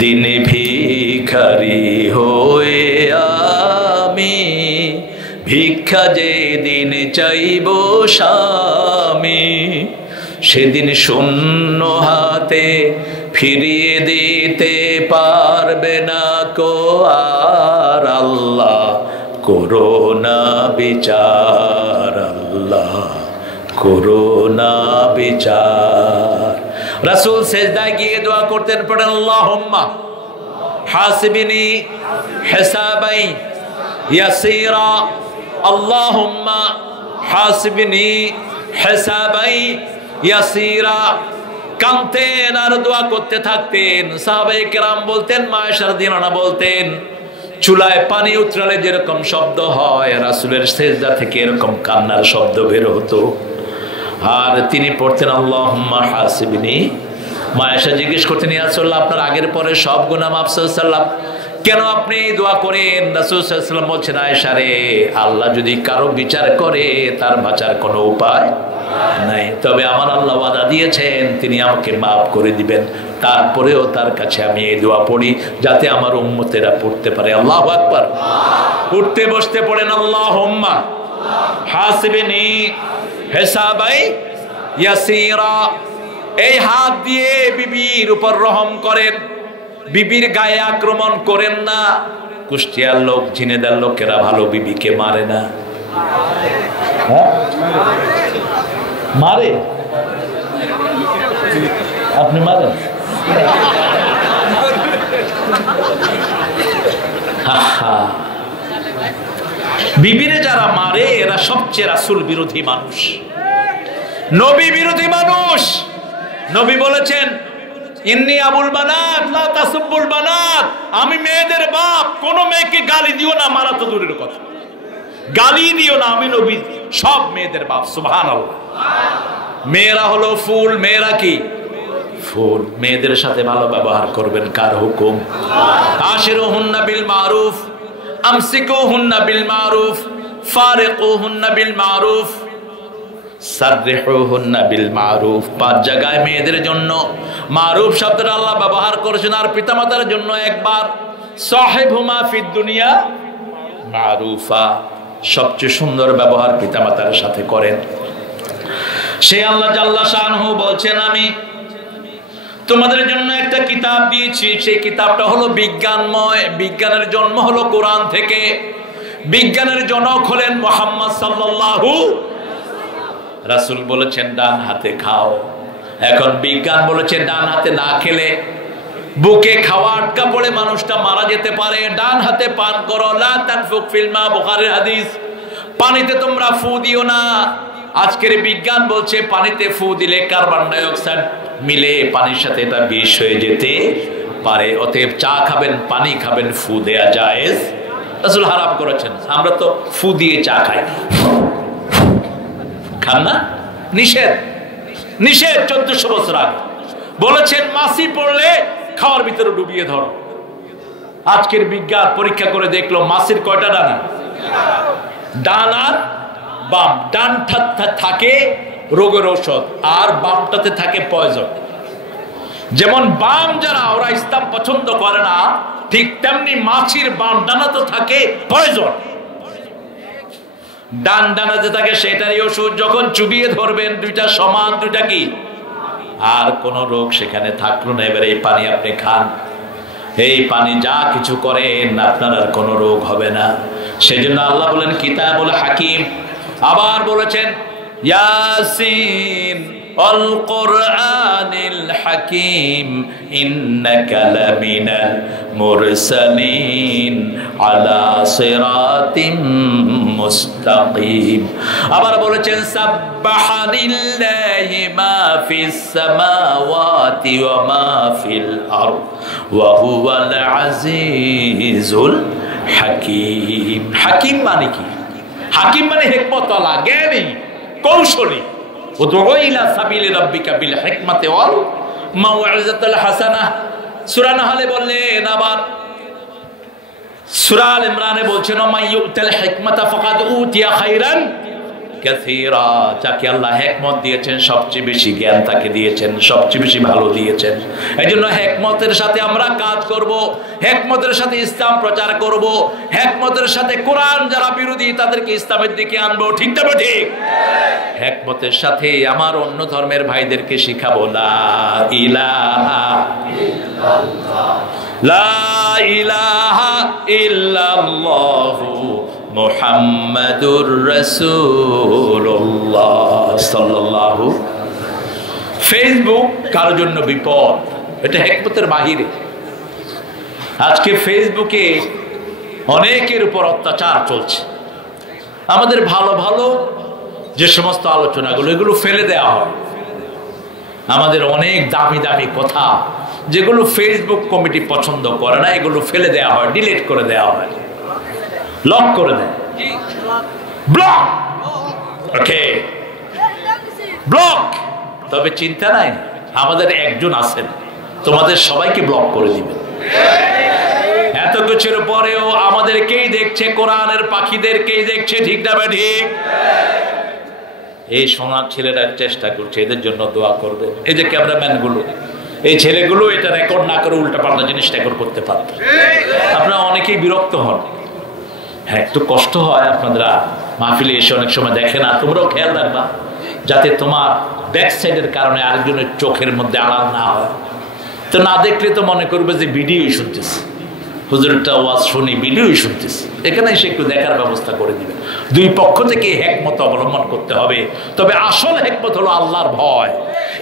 দিন ভিখারি হয়ে আমি, ভিক্ষা যে দিন চাইব স্বামী, সেদিন শূন্য হাতে ফিরিয়ে দিতে পারবে না কো আর, আল্লাহ করোনা বিচার, আল্লাহ করোনা বিচার। রাসূল সিজদায় গিয়ে দোয়া করতেন, পড়েন আল্লাহুম্মা হাসিবনি হিসাবাই ইয়াসীরা, আল্লাহুম্মা হাসিবনি হিসাবাই ইয়াসীরা। কাঁদতেন আর দোয়া করতে থাকতেন। সাহাবায়ে কেরাম বলতেন, মা আয়েশা রাদিয়াল্লাহু আনহা বলতেন, চুলায় পানি উতরালে যেরকম শব্দ হয়, রাসূলের সিজদা থেকে এরকম কান্নার শব্দ বের হতো। আর তিনি পড়তেন আল্লাহুম্মা হাসিবনি। মা আয়েশা জিজ্ঞেস করতেন, ইয়া রাসূলুল্লাহ, আপনার আগের পরে সব গুনাহ মাফ সাল্লাল্লাহু, কেন আপনি দোয়া করেন? রাসূল সাল্লাল্লাহু আলাইহি ওয়াসাল্লাম বলছেন, আয়েশা রে, আল্লাহ যদি কারো বিচার করে তার বাঁচার কোনো উপায় নাই, তবে আমার আল্লাহ ওয়াদা দিয়েছেন তিনি আমাকে মাফ করে দিবেন। তারপরেও তার কাছে আমি এই দোয়া পড়ি যাতে আমার উম্মতেরা পড়তে পারে। আল্লাহু আকবার। উঠতে বসতে পড়েন আল্লাহুম্মা হাসিবনি হিসাবাই ইয়াসীরা। এই হাত দিয়ে বিবির উপর রহম করেন, বিবির গায়ে আক্রমণ করেন না। কুষ্টিয়ার লোক, ঝিনেদার লোকেরা ভালো বিবিকে মারে না। মারে? আপনি মারেন? বিবিরে যারা মারে এরা সবচেয়ে রাসূল বিরোধী মানুষ, নবী বিরোধী মানুষ। নবী বলেছেন, ইন্নী আবুল বানাত লা তাসুব্বুল বানাত, আমি মেয়েদের বাপ, কোন মেয়েকে গালি দিও না, মারা তো দূরের কথা, গালি দিও না, আমি নবী সব মেয়েদের বাপ। সুবহানাল্লাহ। মেয়েরা হলো ফুল, মেয়েরা কি ফুল, মেয়েদের সাথে ভালো ব্যবহার করবেন। কার হুকুম? আশিরুহুন্না বিল মারুফ, আমসিকুহুন্না বিল মারুফ, ফারিকুহুন্না বিল মারুফ। সাররিহুহুন্না বিল মারুফ, 5 জায়গায় মেয়েদের জন্য মারুফ শব্দটা আল্লাহ ব্যবহার করেছেন। আর পিতামাতার জন্য একবার, সাহিবহুমা ফিদ দুনিয়া মারুফা, সবচেয়ে সুন্দর ব্যবহার পিতামাতার সাথে করেন। সে আল্লাহ জাল্লা শানহু বলছেন, আমি তোমাদের জন্য একটা কিতাব দিয়েছি, সেই কিতাবটা হলো বিজ্ঞানময়। বিজ্ঞানের জন্ম হলো কোরআন থেকে, বিজ্ঞানের জনক হলেন মুহাম্মদ সাল্লাল্লাহু। রাসূল বলেছেন ডান হাতে খাও, এখন বিজ্ঞান বলেছে ডান হাতে না খেলে বুকে খাওয়া আটকা পড়ে মানুষটা মারা যেতে পারে। ডান হাতে পান করো, লা তানফুক ফিল মা, বুখারীর হাদিস। পানিতে তোমরা ফু দিও না। আজকের বিজ্ঞান বলছে পানিতে ফু দিলে কার্বন ডাই অক্সাইড মিলে পানির সাথে এটা বিষ হয়ে যেতে পারে। অতএব চা খাবেন, পানি খাবেন, ফু দেয়া জায়েজ। রাসূল হারাম করেছেন। আমরা তো ফু দিয়ে চা খাই, খান না? নিষেধ, নিষেধ। 1400 বছর আগে বলেছেন মাছি পড়লে খাওয়ার ভিতরে ডুবিয়ে ধরো। আজকের বিজ্ঞান পরীক্ষা করে দেখলো মাছির কয়টা ডানা? ডান আর বাম। ডানটা থাকে রোগের ঔষধ আর বামটাতে থাকে পয়জন। যেমন বাম যারা ওরা ইসলাম পছন্দ করে না, ঠিক তেমনি মাছির বাম ডানাতে থাকে পয়জন। ডান ডানাতে থাকে সেটারই ওষুধ। যখন চুবিয়ে ধরবেন দুইটা সমান, দুইটা কি, আর কোন রোগ সেখানে থাকলো না। এবারে এই পানি আপনি খান, এই পানি যা কিছু করেন আপনার আর কোন রোগ হবে না। সেজন্য আল্লাহ বলেন কিতাবুল হাকিম। আবার বলেছেন ইয়াসিন আল কুরআনিল হাকিম ইন্নাকা লামিনাল মুরসালিন আলা সিরাতিম মুস্তাকিম। আবার বলেছেন সাব্বাহা লিল্লাহি মা ফিস সামাওয়াতি ওয়া মা ফিল আরদ ওয়া হুয়াল আজিজুল হাকিম। হাকিম মানে কি? হাকিম মানে হিকমতওয়ালা, জ্ঞানী, কৌশলী। উদউ ইলা সাবিলি রাব্বিকা বিল হিকমাতি ওয়াল মাউইযাতিল হাসানাহ। সূরা নাহলে বললেন, আবার সূরা আল ইমরানে বলছেন মাইয়ুতিল হিকমাতা ফাকাদ উতিয়া খায়রান কাসীরা। যাকে আল্লাহ হিকমত দিয়েছেন সবচেয়ে বেশি জ্ঞান তাকে দিয়েছেন, সবচেয়ে বেশি ভালো দিয়েছেন। এইজন্য হিকমতের সাথে আমরা কাজ করব, হিকমতের সাথে ইসলাম প্রচার করব, হিকমতের সাথে কোরআন যারা বিরোধী তাদেরকে ইসলামের দিকে আনবো। ঠিক না ঠিক? হিকমতের সাথে আমার অন্য ধর্মের ভাইদেরকে শিখাবো লা ইলাহা ইল্লাল্লাহ, লা ইলাহা ইল্লাল্লাহু মুহাম্মাদুর রাসূলুল্লাহ সাল্লাল্লাহু। ফেসবুক কারোর জন্য বিপদ, এটা হিকমতের বাহিরে। আজকে ফেসবুকে অনেকের উপর অত্যাচার চলছে। আমাদের ভালো ভালো যে সমস্ত আলোচনাগুলো এগুলো ফেলে দেওয়া হয়। আমাদের অনেক দামি দামি কথা যেগুলো ফেসবুক কমিটি পছন্দ করে না এগুলো ফেলে দেওয়া হয়, ডিলিট করে দেওয়া হয়, লক করে দেয়, ব্লক। ওকে, ব্লক। তবে চিন্তা নাই, আমাদের একজন আছেন তোমাদের সবাইকে ব্লক করে দিবেন। এত কিছুর পরেও আমাদেরকেই দেখছে, কোরআনের পাখিদেরকেই দেখছে। ঠিক না ঠিক? এই সোনার ছেলেরা চেষ্টা করছে, এদের জন্য দোয়া করবে। এই যে ক্যামেরাম্যান গুলো, এই ছেলেগুলো এটা রেকর্ড না করে উল্টা পাল্টা জিনিস রেকর্ড করতে পারত। আপনারা অনেকেই বিরক্ত হন, হ্যাঁ একটু কষ্ট হয়। আপনারা মাহফিলে এসে অনেক সময় দেখে না, তোমরাও খেয়াল রাখবা যাতে তোমার ব্যাক সাইডের কারণে আরেকজনের চোখের মধ্যে আড়াল না হয়। তো না দেখলে তো মনে করবে যে ভিডিওই শুনতেছে, হুজুরটা ওয়াজ শুনি ভিডিওই শুনতেছে। এখানে এসে একটু দেখার ব্যবস্থা করে দিবেন। দুই পক্ষ থেকে হিকমত অবলম্বন করতে হবে। তবে আসল হিকমত হলো আল্লাহর ভয়।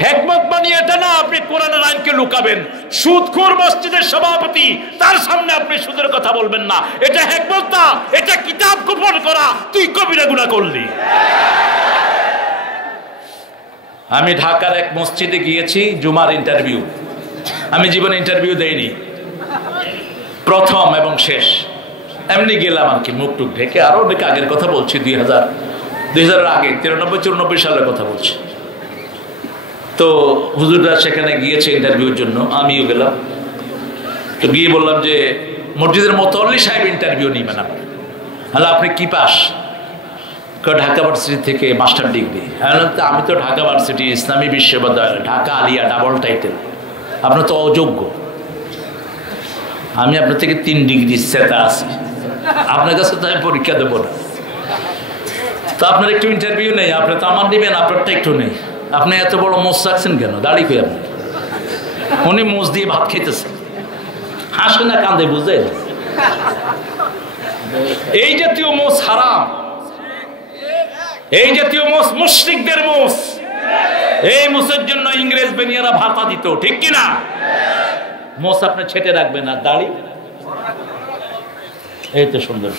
হিকমত মানে এটা না আপনি কোরআনের আইনকে লুকাবেন। সুদখোর মসজিদের সভাপতি, তার সামনে আপনি সুদের কথা বলবেন না, এটা হিকমত না, এটা কিতাব গোপন করা। তুই কবিরা গুনাহ করলি। আমি ঢাকার এক মসজিদে গিয়েছি, জুমার ইন্টারভিউ। আমি জীবনে ইন্টারভিউ দেইনি, প্রথম এবং শেষ। এমনি গেলাম আর কি, মুখ টুক ঢেকে। আরো অনেক আগের কথা বলছি, 2000 আগে, 93-94 সালের কথা বলছি। তো হুজুররা সেখানে গিয়েছে ইন্টারভিউর জন্য, আমিও গেলাম। তো গিয়ে বললাম যে মসজিদের মুতাল্লি সাহেব ইন্টারভিউ নিবেন। হ্যালো, আপনি কি পাস? ঢাকা ভার্সিটি থেকে মাস্টার ডিগ্রি। আমি তো ঢাকা ভার্সিটি ইসলামী বিশ্ববিদ্যালয় ঢাকা আলিয়া ডাবল টাইটেল, আপনার তো অযোগ্য, আমি আপনার থেকে 3 ডিগ্রি সেটা আছি, আপনার কাছে তো আমি পরীক্ষা দেবো না। তো আপনার একটু ইন্টারভিউ নেই, আপনি তো আমার নেবেন, আপনারটা একটু নেই। আপনি এত বড় মোষ রাখছেন কেন? দাড়ি কই আপনি? উনি মোষ দিয়ে ভাত খেতেছেন, হাসে না কান্দে বুঝেন? এই জাতীয় মোষ হারাম, এই জাতীয় মোষ মুশরিকদের মোষ। এই মোষের জন্য ইংরেজ বেনিয়ারা ভাতা দিত, ঠিক কিনা? মোষ আপনি ছেটে রাখবেন, আর দাড়ি এই তো সুন্দর,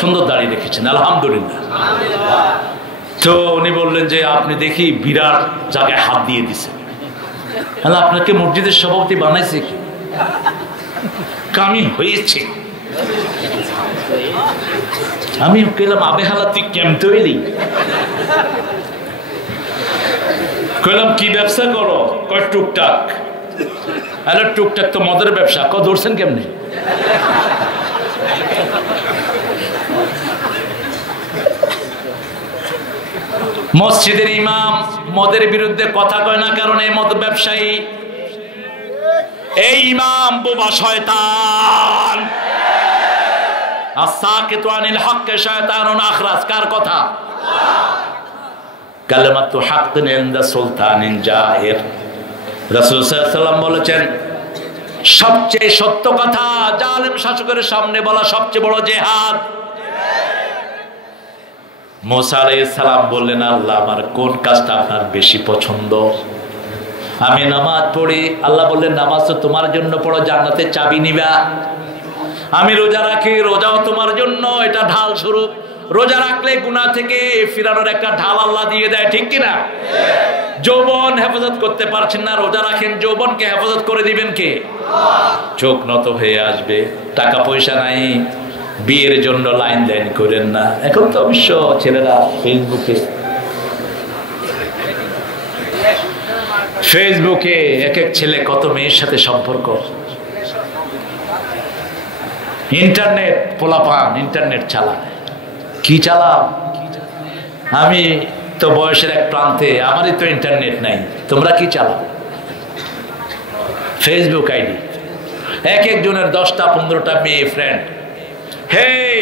সুন্দর দাড়ি রেখেছেন, আলহামদুলিল্লাহ। তো উনি বললেন যে আপনি দেখি বিরাট জায়গায় হাত দিয়ে দিছেন, আপনাকে মসজিদের সভাপতি বানাইছে কি? কামি হয়েছে। আমি কইলাম আবেহালা তুই কেমতে হইলি? কইলাম কি ব্যবসা করো? কয় টুকটাক। আরে টুকটাক তো মদের ব্যবসা। ধরছেন কেমনে? মসজিদের ইমাম মদের বিরুদ্ধে কথা কয় না, কারণ এই মদ ব্যবসায়ী, এই ইমাম বোবা শয়তান। আসাকিতু আনিল হক শয়তানুন আখরাস। কার কথা? কালিমাতু হাক্কিন ইনদা সুলতানিন জাহির। রাসূল সাল্লাল্লাহু আলাইহি ওয়াসাল্লাম বলেছেন, সবচেয়ে সত্য কথা জালেম শাসকের সামনে বলা সবচেয়ে বড় জিহাদ। মুসা আলাইহিস সালাম বললেন, আল্লাহ আমার কোন কাজটা আপনার বেশি পছন্দ? আমি নামাজ পড়ি। আল্লাহ বললেন, নামাজ তো তোমার জন্য পড়ো, জান্নাতের চাবি নিবা। আমি রোজা রাখি, রোজাও তোমার জন্য, এটা ঢাল স্বরূপ। রোজা রাখলে গুনাহ থেকে ফিরানোর একটা ঢাল আল্লাহ দিয়ে দেয়, ঠিক কিনা? যৌবন হেফাজত করতে পারছেন না, রোজা রাখেন, যৌবনকে হেফাজত করে দিবেন কে? চোখ নত হয়ে আসবে। টাকা পয়সা নাই, বিয়ের জন্য লাইন লাইন করেন না। এখন তো অবশ্য ছেলেরা ফেসবুকে এক এক ছেলে কত মেয়ের সাথে সম্পর্ক। ইন্টারনেট, পোলাপান ইন্টারনেট চালায়। কি চালাও? আমি তো বয়সের এক প্রান্তে, আমারই তো ইন্টারনেট নাই, তোমরা কি চালাও? ফেসবুক আইডি, এক একজনের 10টা 15টা মেয়ে friend. Hey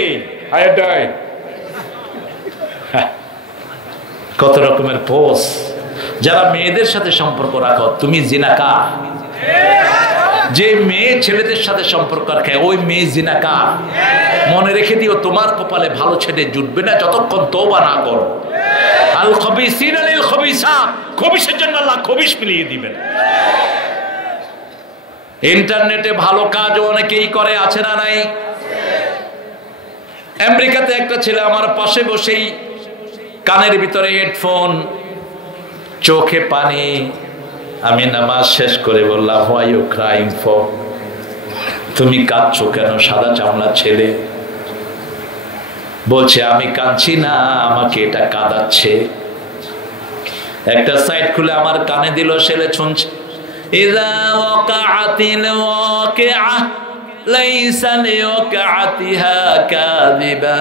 how are doing, কত রকমের পোস্ট। যারা মেয়েদের সাথে সম্পর্ক রাখো, তুমি জিনাকার। যে মেয়ে ছেলেদের সাথে সম্পর্ক রাখে, ওই মেয়ে জিনাকার। মনে রেখে দিও, তোমার কপালে ভালো ছেলে জুটবে না যতক্ষণ তওবা না করো। আল খবিসিনা লিল খবিসাত, খবিসের জন্য আল্লাহ খবিস মিলিয়ে দিবেন। ইন্টারনেটে ভালো কাজও অনেকেই করে, আছে না নাই? আমেরিকাতে একটা ছেলে আমার পাশে বসেই কানের ভিতরে হেডফোন, চোখে পানি। আমি নামাজ শেষ করে বললাম, হোয়াই ইউ ক্রাইং ফর? তুমি কাঁদছো কেন? সাদা চামড়া ছেলে বলছে, আমি কাঁদছি না, আমাকে এটা কাঁদাচ্ছে। একটা সাইড খুলে আমার কানে দিল, ছেলে শুনছে, ইযা ওয়াকাআতিল ওয়াকিআহ লাইসা লিওয়াকাআতিহা কাযিবা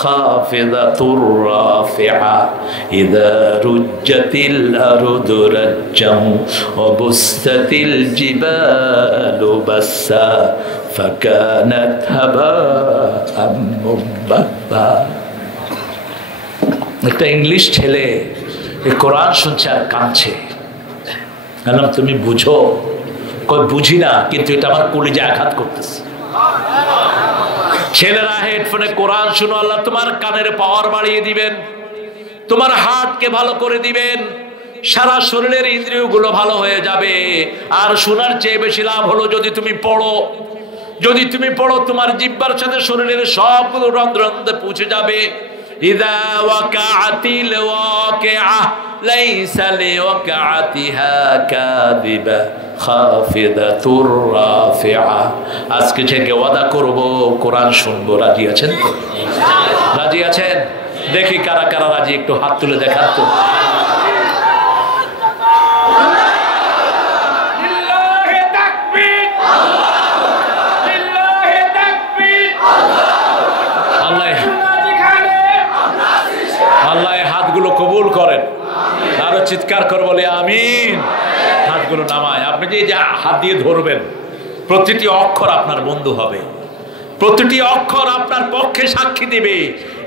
খাফিদাতুর রাফিআ ইযা রুজ্জাতিল আরদু রাজ্জাম ওয়া বুসতাতিল জিবালু বাসসা ফাকানাত হাবাআম মুবাব্বা। একটা ইংলিশ ছেলে এই কোরআন শুনছে আর কাঁদছে। বললাম, তুমি বুঝো? কই বুঝি না, কিন্তু এটা আমার কলিজায় আঘাত করতেছে। ছেলেরা হেডফোনে কোরআন শুনো, আল্লাহ তোমার কানের পাওয়ার বাড়িয়ে দিবেন, তোমার হার্টকে ভালো করে দিবেন, সারা শরীরের ইন্দ্রিয়গুলো ভালো হয়ে যাবে। আর শোনার চেয়ে বেশি লাভ হলো যদি তুমি পড়ো। যদি তুমি পড়ো, তোমার জিহ্বার সাথে শরীরের সবগুলো রন্ধ্রে পৌঁছে যাবে। ইযা ওয়াকাআতিল ওয়াকিআহ লাইসা লিওয়াকাআতিহা কাযিবা খাফিদাতুর রাফিআ। আজকে থেকে ওয়াদা করব, কোরআন শুনবো। রাজি আছেন? রাজি আছেন? দেখি কারা কারা রাজি, একটু হাত তুলে দেখান তো। চিৎকার করে বলে আমিন। হাতগুলো নামায়। আপনি যে হাত দিয়ে ধরবেন, প্রতিটি অক্ষর আপনার বন্ধু হবে, প্রতিটি অক্ষর আপনার পক্ষে সাক্ষী দিবে।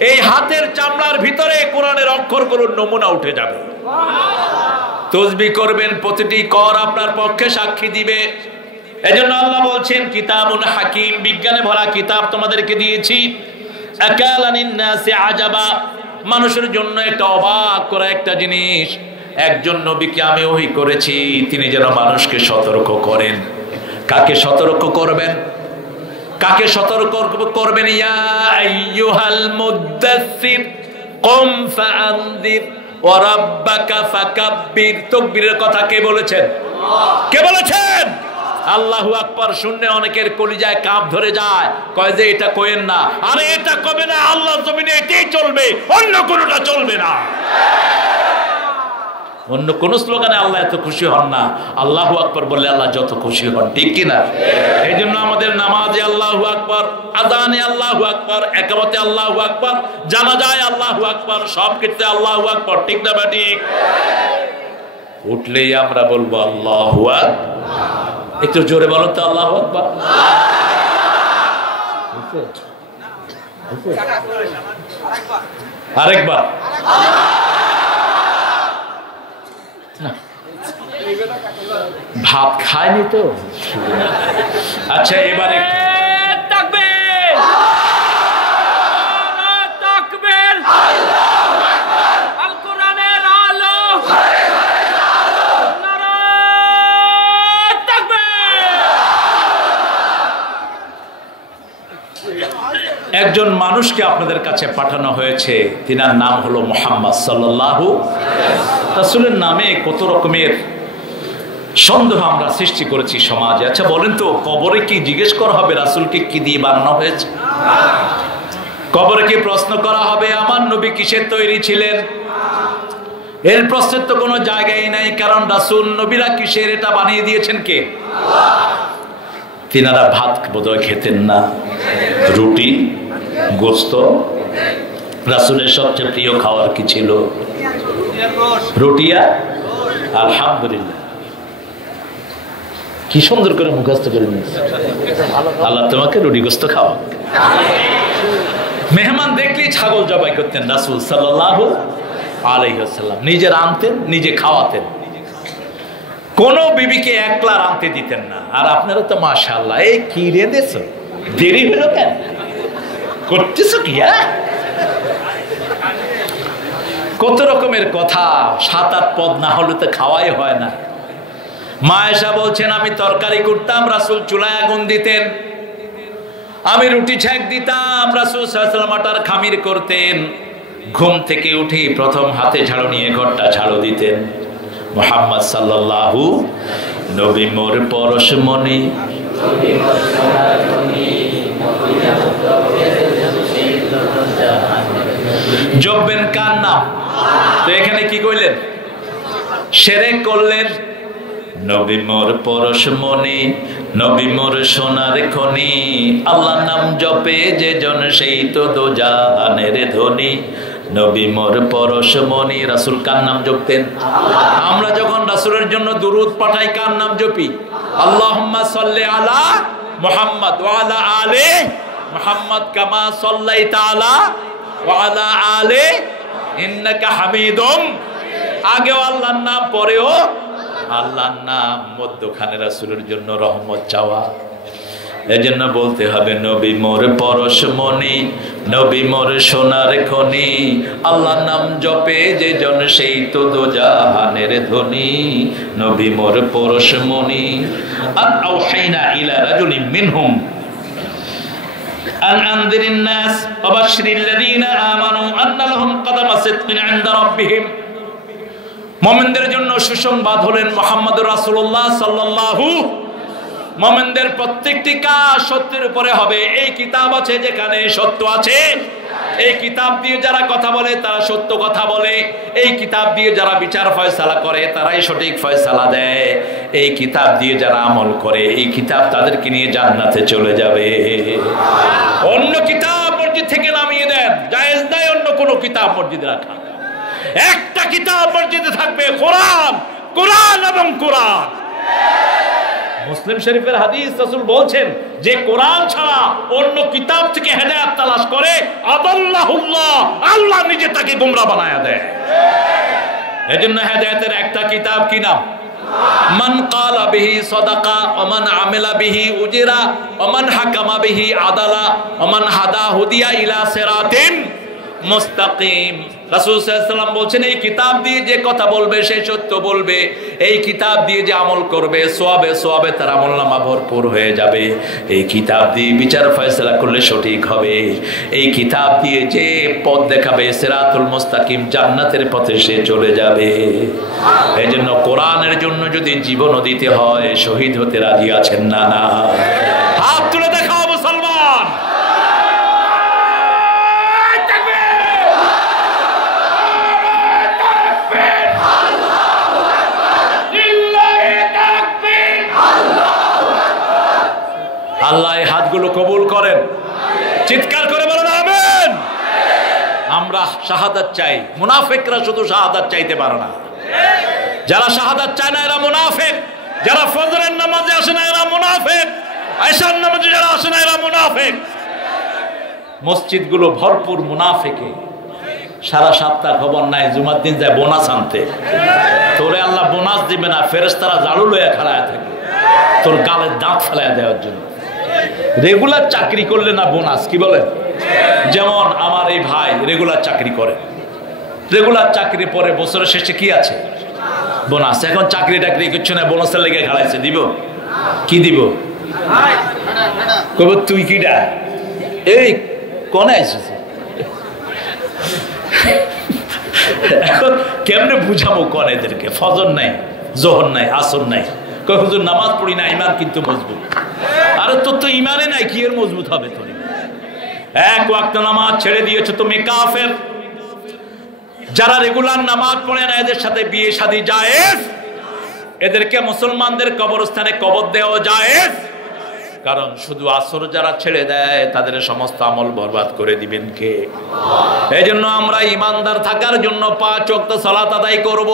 এই হাতের চামড়ার ভিতরে কোরআনের অক্ষরগুলোর নমুনা উঠে যাবে। তাসবিহ করবেন, প্রতিটি কর আপনার পক্ষে সাক্ষী দিবে। এজন্য আল্লাহ বলছেন কিতাবুন হাকিম, বিজ্ঞানে ভরা কিতাব তোমাদেরকে দিয়েছি। আকালানিন নাসি আজাবা, মানুষের জন্য একটা অবাক করা একটা জিনিস। একজন নবীকে আমি ওহী করেছি, তিনি যেন মানুষকে সতর্ক করেন। কাকে সতর্ক করবেন? কাকে সতর্ক করবেন? ইয়া আইয়ুহাল মুদ্দাসসির কুম ফাআনযির ওয়া রাব্বাকা ফাকাব্বির। তাকবীরের কথা কে বলেছেন? কে বলেছেন? আল্লাহু আকবার শুনলে অনেকের কলিজায় কাঁপ ধরে যায়, কয় যে এটা কইেন না। আরে এটা কবে না, আল্লাহর জমিনে এটাই চলবে, অন্য কোনটা চলবে না। অন্য কোন স্লোগানে আল্লাহ এত খুশি হন না, আল্লাহু আকবার বললে আল্লাহ যত খুশি হন, ঠিক কিনা? এই জন্য আমাদের নামাজে আল্লাহু আকবার, আযানে আল্লাহু আকবার, একামতে আল্লাহু আকবার, জানাজায় আল্লাহু আকবার, সব ক্ষেত্রে আল্লাহু আকবার, ঠিক না বা ঠিক? উঠলেই আমরা বলবো আল্লাহু আকবার। একটু জোরে বলো তো আল্লাহু আকবার। আরেকবার। ভাত খায়নি তো। আচ্ছা এবারে তাকবীর, তাকবীর, আল কোরআনের আলো, নারায়ে তাকবীর। একজন মানুষকে আপনাদের কাছে পাঠানো হয়েছে, তিনার নাম হলো মুহাম্মদ সাল্লাল্লাহু আলাইহি ওয়াসাল্লাম। রাসূলের নামে কত রকমের সন্দেহ আমরা সৃষ্টি করেছি সমাজে। আচ্ছা বলেন তো, কবরে কি জিজ্ঞেস করা হবে রাসূলকে কি দিয়ে বানানো হয়েছে? কবরে কি প্রশ্ন করা হবে আমার নবী কিসের তৈরি ছিলেন? এর প্রশ্নের তো কোনো জায়গায় নাই, কারণ রাসূল নবীরা কিসের এটা বানিয়ে দিয়েছেন কে? তিনারা ভাত বোধহয় খেতেন না, রুটি, গোস্ত। রাসূলের সবচেয়ে প্রিয় খাবার কি ছিল? রুটিয়া। আলহামদুলিল্লাহ, কি সুন্দর করে মুখস্থ করে নিয়েছে। আল্লাহ তোমাকে রুটি গোস্ত খাওয়া। মেহমান দেখলেই ছাগল জবাই করতেন রাসূল সাল্লাল্লাহু আলাইহি ওয়াসাল্লাম। নিজে রাঁধতেন, নিজে খাওয়াতেন, কোন বিবিকে একলা রাঁধতে দিতেন না। আর আপনারা তো মাশাআল্লাহ, এই কি রেঁধেছো, দেরি হলো কেন, করতেছো কি? কত রকমের কথা। 7-8 পদ না হলে তো খাওয়াই হয় না। মা আয়েশা বলছেন আমি তরকারি করতাম, রাসূল চুলায় আগুন দিতেন, আমি রুটি ছেঁক দিতাম, রাসূল সাল্লাল্লাহু আলাইহি ওয়াসাল্লাম আটার খামির করতেন। ঘুম থেকে উঠে প্রথম হাতে ঝাড়ু নিয়ে ঘরটা ঝাড়ু দিতেন। মুহাম্মদ সাল্লাল্লাহু, নবী মোর পরশমণি, জপবেন কার নাম? তো এখানে কি কইলেন? শিরক করলেন। নবী মোর পরশমণি, নবী মোর সোনার খনি, আল্লাহর নাম জপে যে জন সেই তো দোজাহানের ধনী। নবী মোর পরশমণি। রাসূল কার নাম জপতেন? আমরা যখন রাসূলের জন্য দুরূদ পাঠাই কার নাম জপি? আল্লাহুম্মা সাল্লি আলা মুহাম্মদ ওয়া আলা আলি মুহাম্মদ কামা সাল্লাইতা আলা ওয়া আলা আলি ইন্নাকা হামিদুম। আগেও আল্লাহর নাম, পরেও আল্লাহর নাম, মধ্যখানে রাসূলের জন্য রহমত চাওয়া। এজন্য বলতে হবে নবী মোর পরশমণি, নবী মোর সোনার খনি, আল্লাহর নাম জপে যে জন সেই তো দোজাহানের ধনী। নবী মোর পরশমণি। আন আওহাইনা ইলা রাজুলিন মিনহুম আন আনযিরিন নাস ওয়া বাশশিরিল লাযিনা আমানু আন্না লাহুম কদামা সিদকিন ইনদা রাব্বিহিম। মুমিনদের জন্য সুসংবাদ হলেন মুহাম্মদুর রাসূলুল্লাহ সাল্লাল্লাহু। মুমিনদের প্রত্যেকটি কাজ সত্যের উপরে হবে। এই কিতাব আছে যেখানে সত্য আছে, এই কিতাব দিয়ে যারা কথা বলে তারা সত্য কথা বলে, এই কিতাব দিয়ে যারা বিচার ফয়সালা করে তারাই সঠিক ফয়সালা দেয়, এই কিতাব দিয়ে যারা আমল করে এই কিতাব তাদেরকে নিয়ে জান্নাতে চলে যাবে। অন্য কিতাব মসজিদ থেকে নামিয়ে দেন, জায়েজ নাই অন্য কোনো কিতাব মসজিদে রাখা। একটা কিতাব মসজিদে থাকবে, কোরআন, কোরআন এবং কোরআন। মুসলিম শরীফের হাদিস, রাসূল বলছেন যে কোরআন ছাড়া অন্য কিতাব থেকে হেদায়েত তালাশ করে আদাল্লাহুল্লাহ, আল্লাহ নিজে তাকে গোমরাহ বানায়া দেয়। এজন্য হেদায়েতের একটা কিতাব কি নাম? মান ক্বালা বিহি সাদাকা ওয়া মান আমিলা বিহি উজিরা ওয়া মান হাকামা বিহি আদালা ওয়া মান হাদা হুদিয়া ইলা সিরাতিন মুস্তাকিম। রাসূল সাল্লাল্লাহু আলাইহি ওয়াসাল্লাম বলেন, এই কিতাব দিয়ে যে কথা বলবে সে সত্য বলবে, এই কিতাব দিয়ে যে আমল করবে সওয়াবে সওয়াবে তার আমলনামা ভরপুর হয়ে যাবে, এই কিতাব দিয়ে বিচার ফয়সালা করলে সঠিক হবে, এই কিতাব দিয়ে যে পথ দেখাবে সিরাতুল মুস্তাকিম জান্নাতের পথে সে চলে যাবে। এজন্য কোরআনের জন্য যদি জীবনও দিতে হয় শহীদ হতে রাজি আছেন না? না, হাত তুলে দেখাও মুসলমান। আল্লাহ এই হাতগুলো কবুল করেন, চিৎকার করে বলেন আমিন। আমরা শাহাদাত চাই, মুনাফিকরা শুধু শাহাদাত চাইতে পারে না। যারা শাহাদাত চায় না এরা মুনাফিক, যারা ফজরের নামাজে আসে না এরা মুনাফিক, আয়েশার নামাজে যারা আসে না এরা মুনাফিক। মসজিদগুলো ভরপুর মুনাফিকে, সারা সপ্তাহ খবর নাই, জুমার দিন যায় বোনাস আনতে, তোরে আল্লাহ বোনাস দিবে না, ফেরেশতারা ঝাড়ু লইয়া খাড়ায় থাকে তোর গালের দাঁত ফেলাইয়া দেওয়ার জন্য। রেগুলার চাকরি করলে না বোনাস, কি বলে? যেমন আমার এই ভাই রেগুলার চাকরি করে, রেগুলার চাকরি পরে বছরের শেষে কি আছে? বোনাস। এখন চাকরি টাকরি কিছু না, বোনাসের লেগে খাড়াইছে, দিব কি দিব? কব তুই কিডা, এই কোনে আসিস? এখন কেমনে বুঝাবো কোন এদেরকে? ফজর নাই, জোহর নাই, আসর নাই, কয় হুজুর নামাজ পড়ি না, ইমান কিন্তু মজবুত। আরে তোর তো ইমানে নাই, কি এর মজবুত হবে তোর? এক ওয়াক্ত নামাজ ছেড়ে দিয়েছো তুমি কাফের। যারা রেগুলার নামাজ পড়ে না এদের সাথে বিয়ে শাদী জায়েজ, এদেরকে মুসলমানদের কবরস্থানে কবর দেওয়া জায়েজ। কারণ শুধু আসর যারা ছেড়ে দেয় তাদের সমস্ত আমল বরবাদ করে দিবেন কে? এই জন্য আমরা ইমানদার থাকার জন্য 5 ওয়াক্ত সালাত আদায় করব,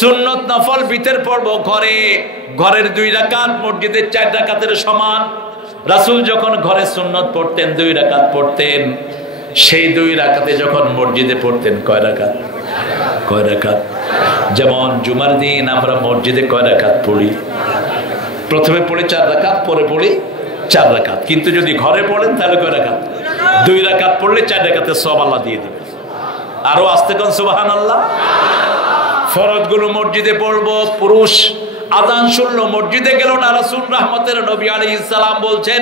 সুন্নত নফল বিতের পড়ব ঘরে, ঘরের 2 রাকাত মসজিদের 4 রাকাতের সমান। রাসূল যখন ঘরে সুন্নত পড়তেন 2 রাকাত পড়তেন, সেই 2 রাকাতে যখন মসজিদে পড়তেন কয় রাকাত? কয় রাকাত? যেমন জুমার দিন আমরা মসজিদে কয় রাকাত পড়ি? প্রথমে পড়ি 4 রাকাত, পরে পড়ি 4 রাকাত। কিন্তু যদি ঘরে পড়েন তাহলে কয় রাকাত? 2 রাকাত পড়লে 4 রাকাতের সওয়াব আল্লাহ দিয়ে দিবেন। আরো আস্তে কোন সুবহানাল্লাহ। ফরজগুলো মসজিদে পড়বো। পুরুষ আযান শুনলো মসজিদে গেল না, রাসূল রাহমাতের নবী আলাইহিস সালাম বলছেন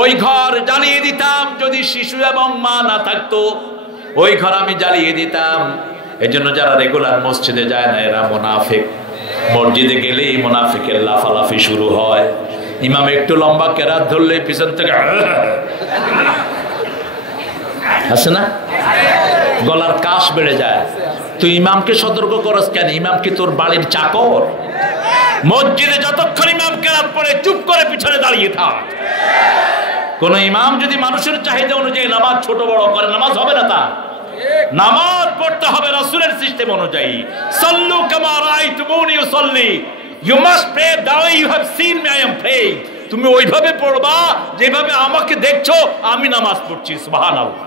ওই ঘর জ্বালিয়ে দিতাম যদি শিশু এবং মা না থাকতো, ওই ঘর আমি জ্বালিয়ে দিতাম। এজন্য যারা রেগুলার মসজিদে যায় না এরা মুনাফিক। মসজিদে গেলেই মুনাফিকের লাফালাফি শুরু হয়। ইমাম একটু লম্বা কেরাত ধরলে পিছন থেকে আছে না, গলার কাশ বেড়ে যায়। তুই ইমামকে সতর্ক করস কেন? ইমাম কি তোর বাড়ির চাকর? মসজিদে যতক্ষণ ইমাম কেরাত পড়ে চুপ করে পিছনে দাঁড়িয়ে থাক। কোন ইমাম যদি মানুষের চাহিদা অনুযায়ী নামাজ ছোট বড় করে, নামাজ হবে না। তা নামাজ পড়তে হবে রাসূলের সিস্টেম অনুযায়ী। সাল্লু কামা রাআইতুমুনি উসাল্লি, you must pray the way you have seen me I am praying. তুমি ওইভাবে পড়বা যেভাবে আমাকে দেখছো আমি নামাজ পড়ছি। সুবহানাল্লাহ।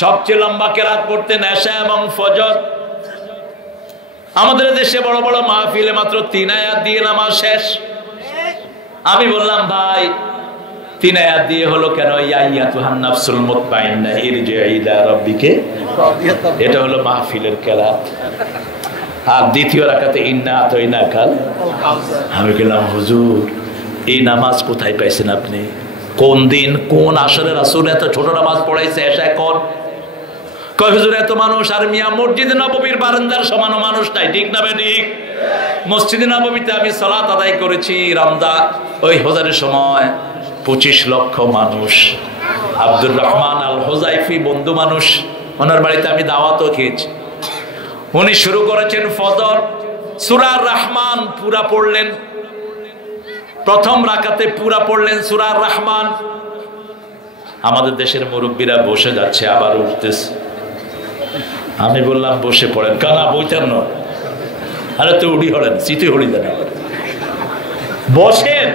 সবচেয়ে লম্বা কেরাত পড়তেন এশা এবং ফজর। আমাদের দেশে বড় বড় মাহফিলে মাত্র 3 আয়াত দিয়ে নামাজ শেষ। আমি বললাম ভাই 3 আয়াত দিয়ে হলো কেন? ইয়া আইয়াতুহান নাফসুল মুতমাইন্না ইরজিই ইলা রাব্বিকে, এটা হলো মাহফিলের কেরাত। আর দ্বিতীয় রাকাতে ইন্না আতাইনাকাল। আমি বললাম হুজুর এই নামাজ কোথায় পাইছেন আপনি? কোন দিন কোন আসরে রাসূল এত ছোট নামাজ পড়াইছে? এশা কোন? কয় হুজুর এত মানুষ, আর মিয়া মসজিদে নববীর বারান্দার সমান মানুষ নাই। ঠিক না বেঠিক? মসজিদে নববীতে আমি সালাত আদায় করেছি রমজান ওই হজের সময় 25 লক্ষ মানুষ। আব্দুর রহমান আল হুযাইফি বন্ধু মানুষ, ওনার বাড়িতে আমি দাওয়াতও খেয়েছি। উনি শুরু করেছেন ফজর, সূরা রহমান পুরা পড়লেন। প্রথম রাকাতে পুরা পড়লেন সূরা রহমান। আমাদের দেশের মুরব্বীরা বসে যাচ্ছে, আবার উঠতেছে। আমি বললাম বসে পড়েন, কানা বইতেন না, আরে তো উড়ি হলেন চিঠি হলি দেন, বসেন।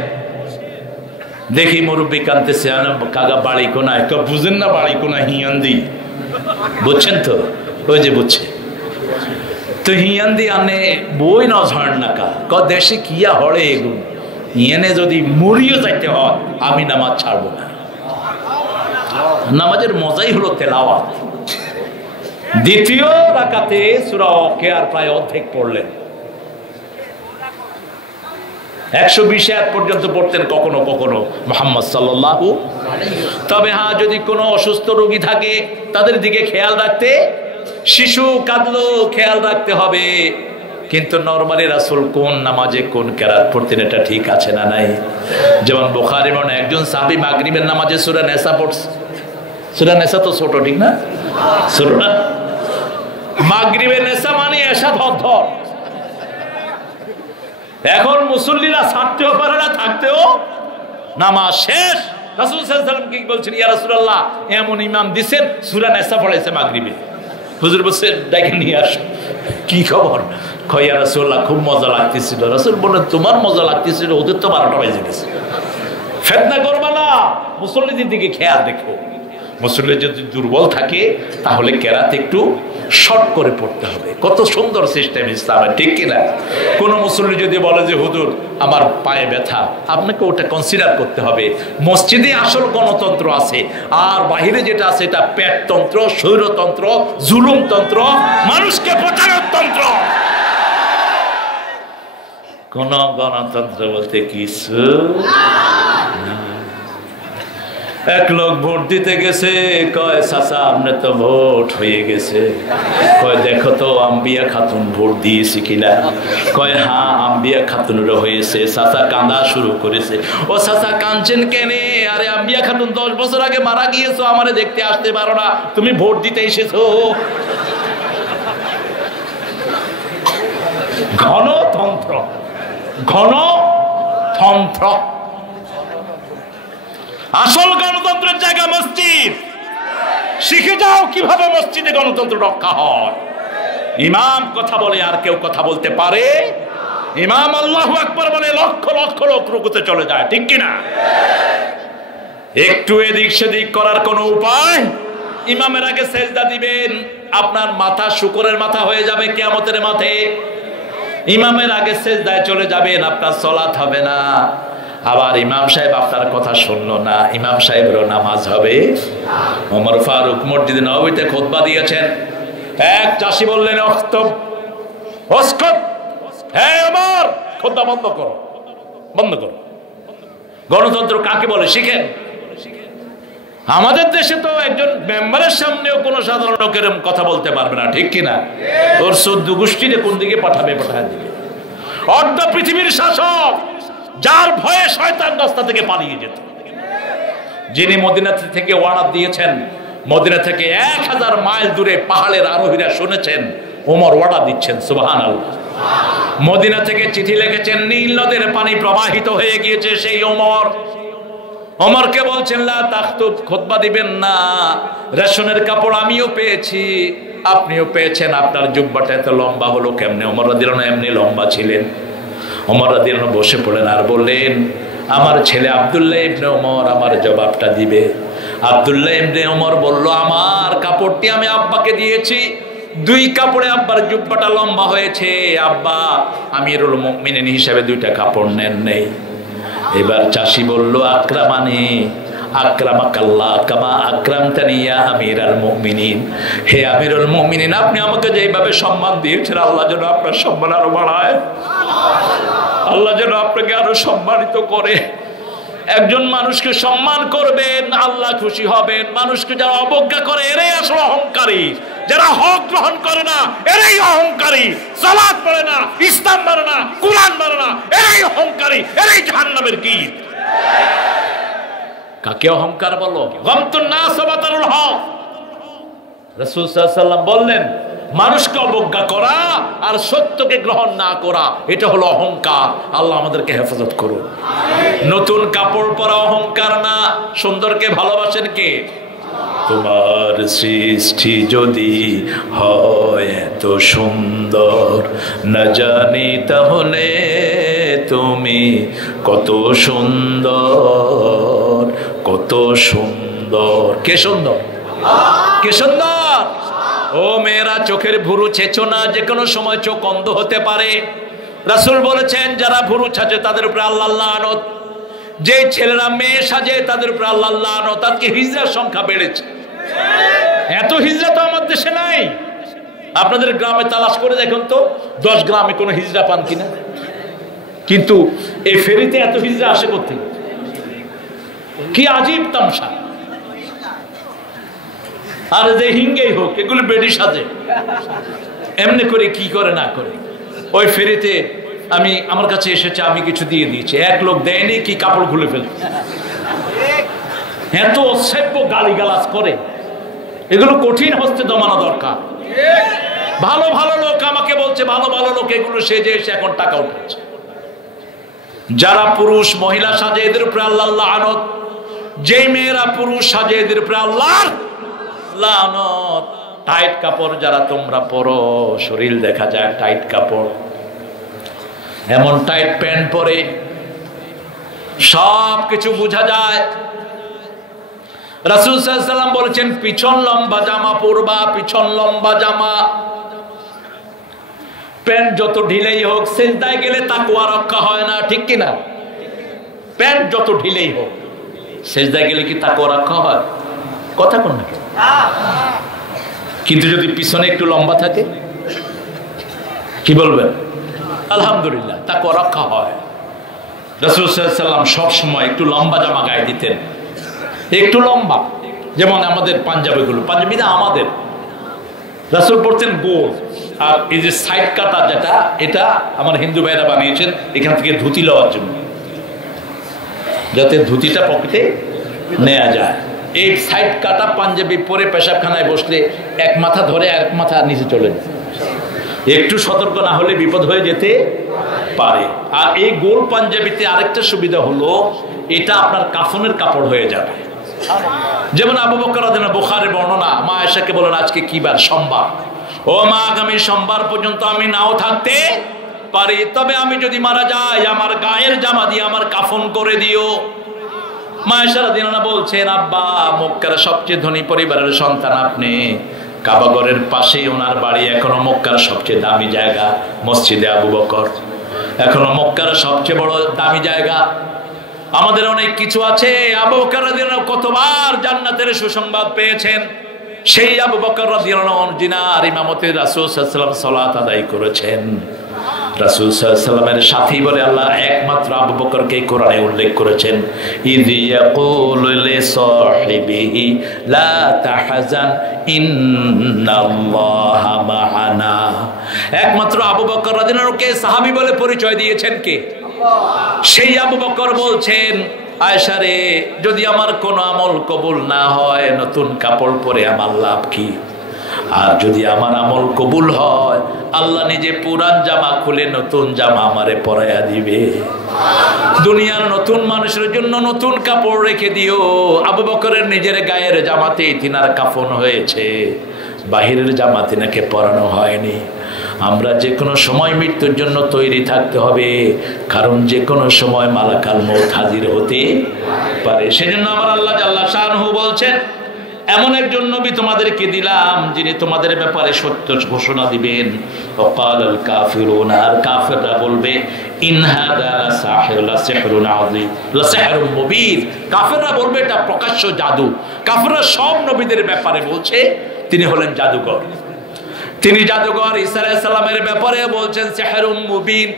দেখি মুরব্বী কানতেছে, কাকা বাড়ি কোনায়, বুঝেন না বাড়ি কোনায় হিয়ান্দি, বুঝছেন তো? ওই যে বুঝছে তো হিয়ান্দি আনে বই ন ঝড় না কা দেশে কিয়া হড়ে এগুলো ইয়েনে যদি মরিও যাইতে হয় আমি নামাজ ছাড়বো না। নামাজের মজাই হলো তেলাওয়াত। দ্বিতীয় রাকাতে সূরা ওয়াকিয়ার প্রায় অর্ধেক পড়লেন, 120 আয়াত পর্যন্ত পড়তেন কখনো কখনো মুহাম্মদ সাল্লাল্লাহু। তবে হ্যাঁ, যদি কোনো অসুস্থ রোগী থাকে তাদের দিকে খেয়াল রাখতে, শিশু কাঁদলো খেয়াল রাখতে হবে, কিন্তু নরমালি রাসূল কোন নামাজে কোন কেরাত পড়তেন এটা ঠিক আছে না নাই? যেমন বুখারী মানে একজন সাহাবী মাগরিবের নামাজে সূরা নিসা পড়ছে। সূরা নিসা তো ছোট, ঠিক না? ছোট না? মাগরিবের নিসা মানে এশা ধর। এখন মুসল্লিরা ছাড়তেও পারে না, থাকতেও নামাজ শেষ। রাসূল সাল্লাল্লাহু আলাইহি ওয়াসাল্লাম কি বলছেন, ইয়া রাসূলুল্লাহ এমন ইমাম দিবেন সূরা নিসা পড়াইছে মাগরিবে। হুজুর বলছে দেখে নিয়ে আসো, কি খবর? কয় ইয়া রাসূলুল্লাহ খুব মজা লাগতেছিল। রাসূল বলেন তোমার মজা লাগতেছিল, ওদের তো 12টা বেজে গেছে। ফিতনা করবা না, মুসল্লিদের দিকে খেয়াল দেখো। মুসল্লি যদি দুর্বল থাকে তাহলে কেরাত একটু শর্ট করে পড়তে হবে। কত সুন্দর সিস্টেম ইসলামের, ঠিক কিনা? কোন মুসল্লি যদি বলে যে হুজুর আমার পায়ে ব্যথা, আপনাকে ওটা কনসিডার করতে হবে। মসজিদে আসল গণতন্ত্র আছে, আর বাহিরে যেটা আছে এটা পেটতন্ত্র, স্বৈরতন্ত্র, জুলুমতন্ত্র, মানুষকে প্রতারক তন্ত্র। কোন গণতন্ত্র বলতে কিছু। এক লোক ভোট দিতে গেছে, কয় চাচা আপনার তো ভোট হয়ে গেছে। কয় দেখো তো আম্বিয়া খাতুন ভোট দিয়েছি কিনা। কয় হ্যাঁ আম্বিয়া খাতুনেরও হয়েছে। চাচা কাঁদা শুরু করেছে। ও চাচা কাঁদছেন কেনে? আরে আম্বিয়া খাতুন 10 বছর আগে মারা গিয়েছো, আমারে দেখতে আসতে পারো না, তুমি ভোট দিতে এসেছো। গণতন্ত্র, গণতন্ত্র। আসল গণতন্ত্রের জায়গা মসজিদ। শিখে যাও কিভাবে মসজিদে গণতন্ত্র রক্ষা হয়। ইমাম কথা বলে আর কেউ কথা বলতে পারে? ইমাম আল্লাহু আকবার বলে লক্ষ লক্ষ লোক রুকুতে চলে যায়, ঠিক কিনা? একটু এদিক সেদিক করার কোনো উপায়? ইমামের আগে সেজদা দিবেন, আপনার মাথা শুকরের মাথা হয়ে যাবে কিয়ামতের মাঠে। ইমামের আগে সেজদায় চলে যাবেন, আপনার সালাত হবে না। আবার ইমাম সাহেব আপনার কথা শুনলো না, ইমাম সাহেবেরও নামাজ হবে। ওমর ফারুক মসজিদে নববীতে খুতবা দিয়েছেন। এক চাষি বললেন হ্যাঁ ওমর, খুতবা বন্ধ করো, বন্ধ করো। গণতন্ত্র কাকে বলে শিখেন। আমাদের দেশে তো একজন মেম্বারের সামনেও কোনো সাধারণ লোকের কথা বলতে পারবে না, ঠিক কিনা? ওর 14 গোষ্ঠীরে কোন দিকে পাঠাবে, পাঠায় দিবে। অর্ধ পৃথিবীর শাসক, যার ভয়ে শয়তান রাস্তা থেকে পালিয়ে যেত, যিনি মদিনা থেকে ওয়ার্ডার দিয়েছেন, মদিনা থেকে 1000 মাইল দূরে পাহাড়ের আরোহীরা শুনেছেন ওমর ওয়ার্ডার দিচ্ছেন। সুবহানাল্লাহ। মদিনা থেকে চিঠি লিখেছেন, নীল নদের পানি প্রবাহিত হয়ে গিয়েছে, সেই ওমর। ওমরকে বলছেন লা তাখতুব, খুতবা দিবেন না। রেশনের কাপড় আমিও পেয়েছি, আপনিও পেয়েছেন, আপনার জুব্বাটা এত লম্বা হলো কেমনে? ওমর রাদিয়াল্লাহু আনহু এমনি লম্বা ছিলেন। ওমর রাদিয়াল্লাহু আনহু বসে পড়লেন আর বললেন, আমার ছেলে আব্দুল্লাহ ইবনে ওমর আমার জবাবটা দিবে। আব্দুল্লাহ ইবনে ওমর বলল, আমার কাপড়টি আমি আব্বাকে দিয়েছি, 2 কাপড়ে আব্বার জুব্বাটা লম্বা হয়েছে। আব্বা আমিরুল মুমিনিন হিসাবে 2টা কাপড় নেন নেই। এবার চাষি বলল, আকরামানি আকরামাকাল্লাহ কামা আকরামতানি ইয়া আমিরুল মুমিনিন। হে আমিরুল মুমিনিন, আপনি আমাকে যেভাবে সম্মান দিয়েছেন, আল্লাহ যেন আপনার সম্মান আরো বাড়ায়, আল্লাহ যেন আপনাকে আরো সম্মানিত করে। একজন মানুষকে সম্মান করবেন, আল্লাহ খুশি হবেন। মানুষকে যারা অবজ্ঞা করে এরাই আসলে অহংকারী, যারা হক গ্রহণ করে না এরাই অহংকারী। সালাত পড়ে না, ইসলাম মানে না, কুরআন মানে না, এরাই অহংকারী, এরাই জাহান্নামের কীট। কাকে অহংকার বলো? গামতুন নাস ওয়া বাতারুল হক। রাসূল সাল্লাল্লাহু আলাইহি ওয়াসাল্লাম বললেন, মানুষকে অবজ্ঞা করা আর সত্যকে গ্রহণ না করা, এটা হলো অহংকার। আল্লাহ আমাদেরকে হেফাজত করুন। নতুন কাপড় পরা অহংকার না। সুন্দরকে ভালোবাসেন কে? তোমার সৃষ্টি যদি হয় এত সুন্দর, না জানি তাহলে তুমি কত সুন্দর, কত সুন্দর। কে সুন্দর? কে সুন্দর? ও মেয়েরা, চোখের ভুরু ছেঁচো না, যে কোনো সময় চোখ অন্ধ হতে পারে। রাসূল বলেছেন যারা ভুরু ছাঁচে তাদের উপরে আল্লাহ লানত, যে ছেলেরা মেয়ে সাজে তাদের উপরে আল্লাহ লানত। আজকে হিজড়ার সংখ্যা বেড়েছে, এত হিজড়া তো আমার দেশে নাই। আপনাদের গ্রামে তালাশ করে দেখুন তো 10 গ্রামে কোনো হিজড়া পান কিনা। কিন্তু এই ফেরিতে এত হিজড়া আসে কোথেকে? কি আজীব তামসা। আর যে হিঙ্গেই হোক, এগুলো বেডি সাজে, এমনি করে কি করে না করে। ওই ফেরিতে আমার কাছে এসেছে, আমি কিছু দিয়ে দিয়েছি, এক লোক দেয়নি, কি কাপড় খুলে ফেলতে। এত অসভ্য গালিগালাজ করে, এগুলো কঠিন হস্তে দমানো দরকার। ভালো ভালো লোক আমাকে বলছে, ভালো ভালো লোক এগুলো সেজে এসে এখন টাকা উঠাচ্ছে। যারা পুরুষ মহিলা সাজে এদের উপরে আল্লাহ লানত, যেই মেয়েরা পুরুষ সাজে এদের উপরে আল্লাহর লানত। টাইট কাপড় যারা তোমরা পরো, শরীর দেখা যায় টাইট কাপড়, এমন টাইট প্যান্ট পরে সব কিছু বোঝা যায়। রাসূল সাল্লাল্লাহু আলাইহি ওয়াসাল্লাম বলেছেন পিছন লম্বা জামা পরবা, পিছন লম্বা জামা। প্যান্ট যত ঢিলেই হোক, সিজদায় গেলে তাকওয়া রক্ষা হয় না, ঠিক কি না? প্যান্ট যত ঢিলেই হোক, সিজদায় গেলে কি তাকওয়া রক্ষা হয়? কথা কোন না। কিন্তু যদি পিছনে একটু লম্বা থাকে, কি বলবেন? আলহামদুলিল্লাহ, তাকওয়া রক্ষা হয়। রাসূল সাল্লাল্লাহু আলাইহি ওয়াসাল্লাম সব সময় একটু লম্বা জামা গায়ে দিতেন, একটু লম্বা। যেমন আমাদের পাঞ্জাবিগুলো, পাঞ্জাবিটা আমাদের রাসূল পড়তেন গোল, আর এই যে সাইড কাটা যেটা, এটা আমার হিন্দু ভাইরা বানিয়েছেন এখান থেকে ধুতি লওয়ার জন্য, যাতে ধুতিটা পকেটে নেওয়া যায়। এই সাইড কাটা পাঞ্জাবি পরে পেশাবখানায় বসলে এক মাথা ধরে এক মাথা নিচে চলে যায়, একটু সতর্ক না হলে বিপদ হয়ে যেতে পারে। আর এই গোল পাঞ্জাবিতে আরেকটা সুবিধা হলো, এটা আপনার কাফনের কাপড় হয়ে যাবে। যেমন আবু বকর রাদিয়াল্লাহু আনহু, বুখারীর বর্ণনা, মা আয়েশাকে বলেন আজকে কি বার? সোমবার। ও মা, আগামী সোমবার পর্যন্ত আমি নাও থাকতে পারি, তবে আমি যদি মারা যাই আমার গায়ের জামা দিয়ে আমার কাফন করে দিও। মা আয়েশা রাদিয়াল্লাহু আনহা বলছেন, আব্বা মক্কার সবচেয়ে ধনী পরিবারের সন্তান আপনি, কাবাগরের পাশেই ওনার বাড়ি, এখনো মক্কার সবচেয়ে দামি জায়গা মসজিদে আবু বকর, এখনো মক্কার সবচেয়ে বড় দামি জায়গা। আমাদের অনেক কিছু আছে। আবু বকর রাদিয়াল্লাহু আনহু কতবার জান্নাতের সুসংবাদ পেয়েছেন। সেই আবু বকর রাদিয়াল্লাহু আনহু যিনার ইমামতে রাসূল সাল্লাল্লাহু আলাইহি ওয়াসাল্লাম সালাত আদায় করেছেন, রাসূল সাল্লাল্লাহু আলাইহি ওয়াসাল্লামের সাথী বলে আল্লাহ একমাত্র আবু বকরকে কোরআনে উল্লেখ করেছেন, ইয ইয়াকুলু লিসাহিবিহি লা তাহজান ইন্নাল্লাহা মা'ানা। একমাত্র আবু বকর রাদিয়াল্লাহু আনহুকে সাহাবী বলে পরিচয় দিয়েছেন কে? সেই আবু বকর বলছেন, আয়েশা রে, যদি আমার কোনো আমল কবুল না হয় নতুন কাপড় পরে আমার লাভ কি? আর যদি আমার আমল কবুল হয় আল্লাহ নিজে পুরান জামা খুলে নতুন জামা আমারে পরাইয়া দিবে। দুনিয়ার নতুন মানুষের জন্য নতুন কাপড় রেখে দিও। আবু বকরের নিজের গায়ের জামাতে তিনার কাফন হয়েছে, বাহিরের জামা তিনাকে পরানো হয়নি। আমরা যে কোনো সময় মৃত্যুর জন্য তৈরি থাকতে হবে, কারণ যে কোনো সময় মালাকাল মউত হাজির হতে পারে। সেজন্য আমার আল্লাহ জাল্লা শানহু বলছেন, এমন একজন নবী তোমাদেরকে দিলাম যিনি তোমাদের ব্যাপারে সত্য ঘোষণা দিবেন। ওয়াকালাল কাফিরুনা, আর কাফেররা বলবে, ইন হাদা লাসিহরুন আযীম লাসিহরুন মুবিন। কাফেররা বলবে এটা প্রকাশ্য জাদু। কাফেররা সব নবীদের ব্যাপারে বলছে তিনি হলেন জাদুকর, তিনি জাদুকর। ঈসা আলাইহিস সালামের ব্যাপারে বলছেন সিহরুম মুবিন,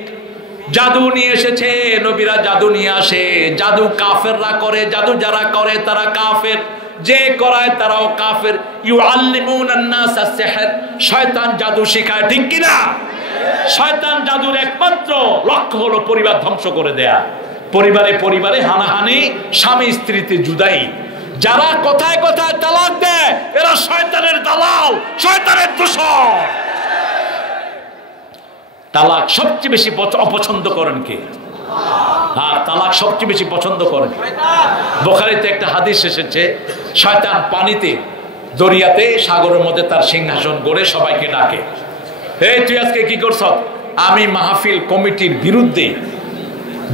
জাদু নিয়ে এসেছে। নবীরা জাদু নিয়ে আসে, জাদু কাফেররা করে, জাদু যারা করে তারা কাফের, যে করায় তারাও কাফের। ইউআল্লিমুনান নাস আস-সিহর, শয়তান জাদু শেখায়, ঠিক কি না? শয়তান জাদুর একমাত্র লক্ষ্য হলো পরিবার ধ্বংস করে দেয়া, পরিবারে পরিবারে হানাহানি, স্বামী স্ত্রীতে জুদাই। যারা কথায় কথায় তালাক দেয় এরা শয়তানের দালাল, শয়তানের দোসর। তালাক সবচেয়ে বেশি অপছন্দ করেন কে? আর তালাক সবচেয়ে বেশি পছন্দ করেন। বুখারীতে একটা হাদিস এসেছে, শয়তান পানিতে, দরিয়াতে, সাগরের মধ্যে তার সিংহাসন গড়ে সবাইকে ডাকে, এই তুই আজকে কি করছ? আমি মাহফিল কমিটির বিরুদ্ধে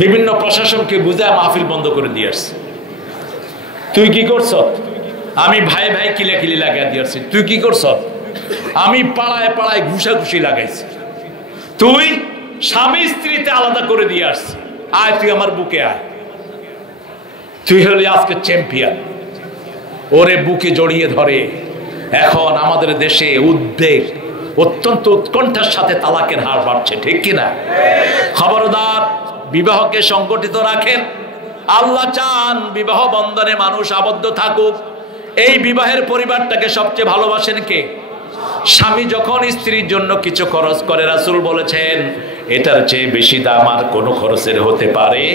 বিভিন্ন প্রশাসনকে বুঝায় মাহফিল বন্ধ করে দিয়ে আসছি। তুই কি করছ? আমি ভাই ভাই কিলাকিলি লাগিয়ে দিয়ে আসছি। তুই কি করছ? আমি পাড়ায় পাড়ায় ঘুষাঘুষি লাগাইছি। তুই স্বামী স্ত্রীতে আলাদা করে দিয়ে আসছি। আয় তুই আমার বুকে আয়, তুই হলি আজকে চ্যাম্পিয়ন। ওরে বুকে জড়িয়ে ধরে। এখন আমাদের দেশে উদ্বেগ, অত্যন্ত উৎকণ্ঠার সাথে তালাকের হার বাড়ছে, ঠিক কিনা? খবরদার, বিবাহকে সংগঠিত রাখেন। আল্লাহ চান বিবাহ বন্ধনে মানুষ আবদ্ধ থাকুক। এই বিবাহের পরিবারটাকে সবচেয়ে ভালোবাসেন কে? স্বামী যখন স্ত্রীর জন্য কিছু খরচ করে, রাসূল বলেছেন এটার চেয়ে বেশি দাম আর কোনো খরচের হতে পারে?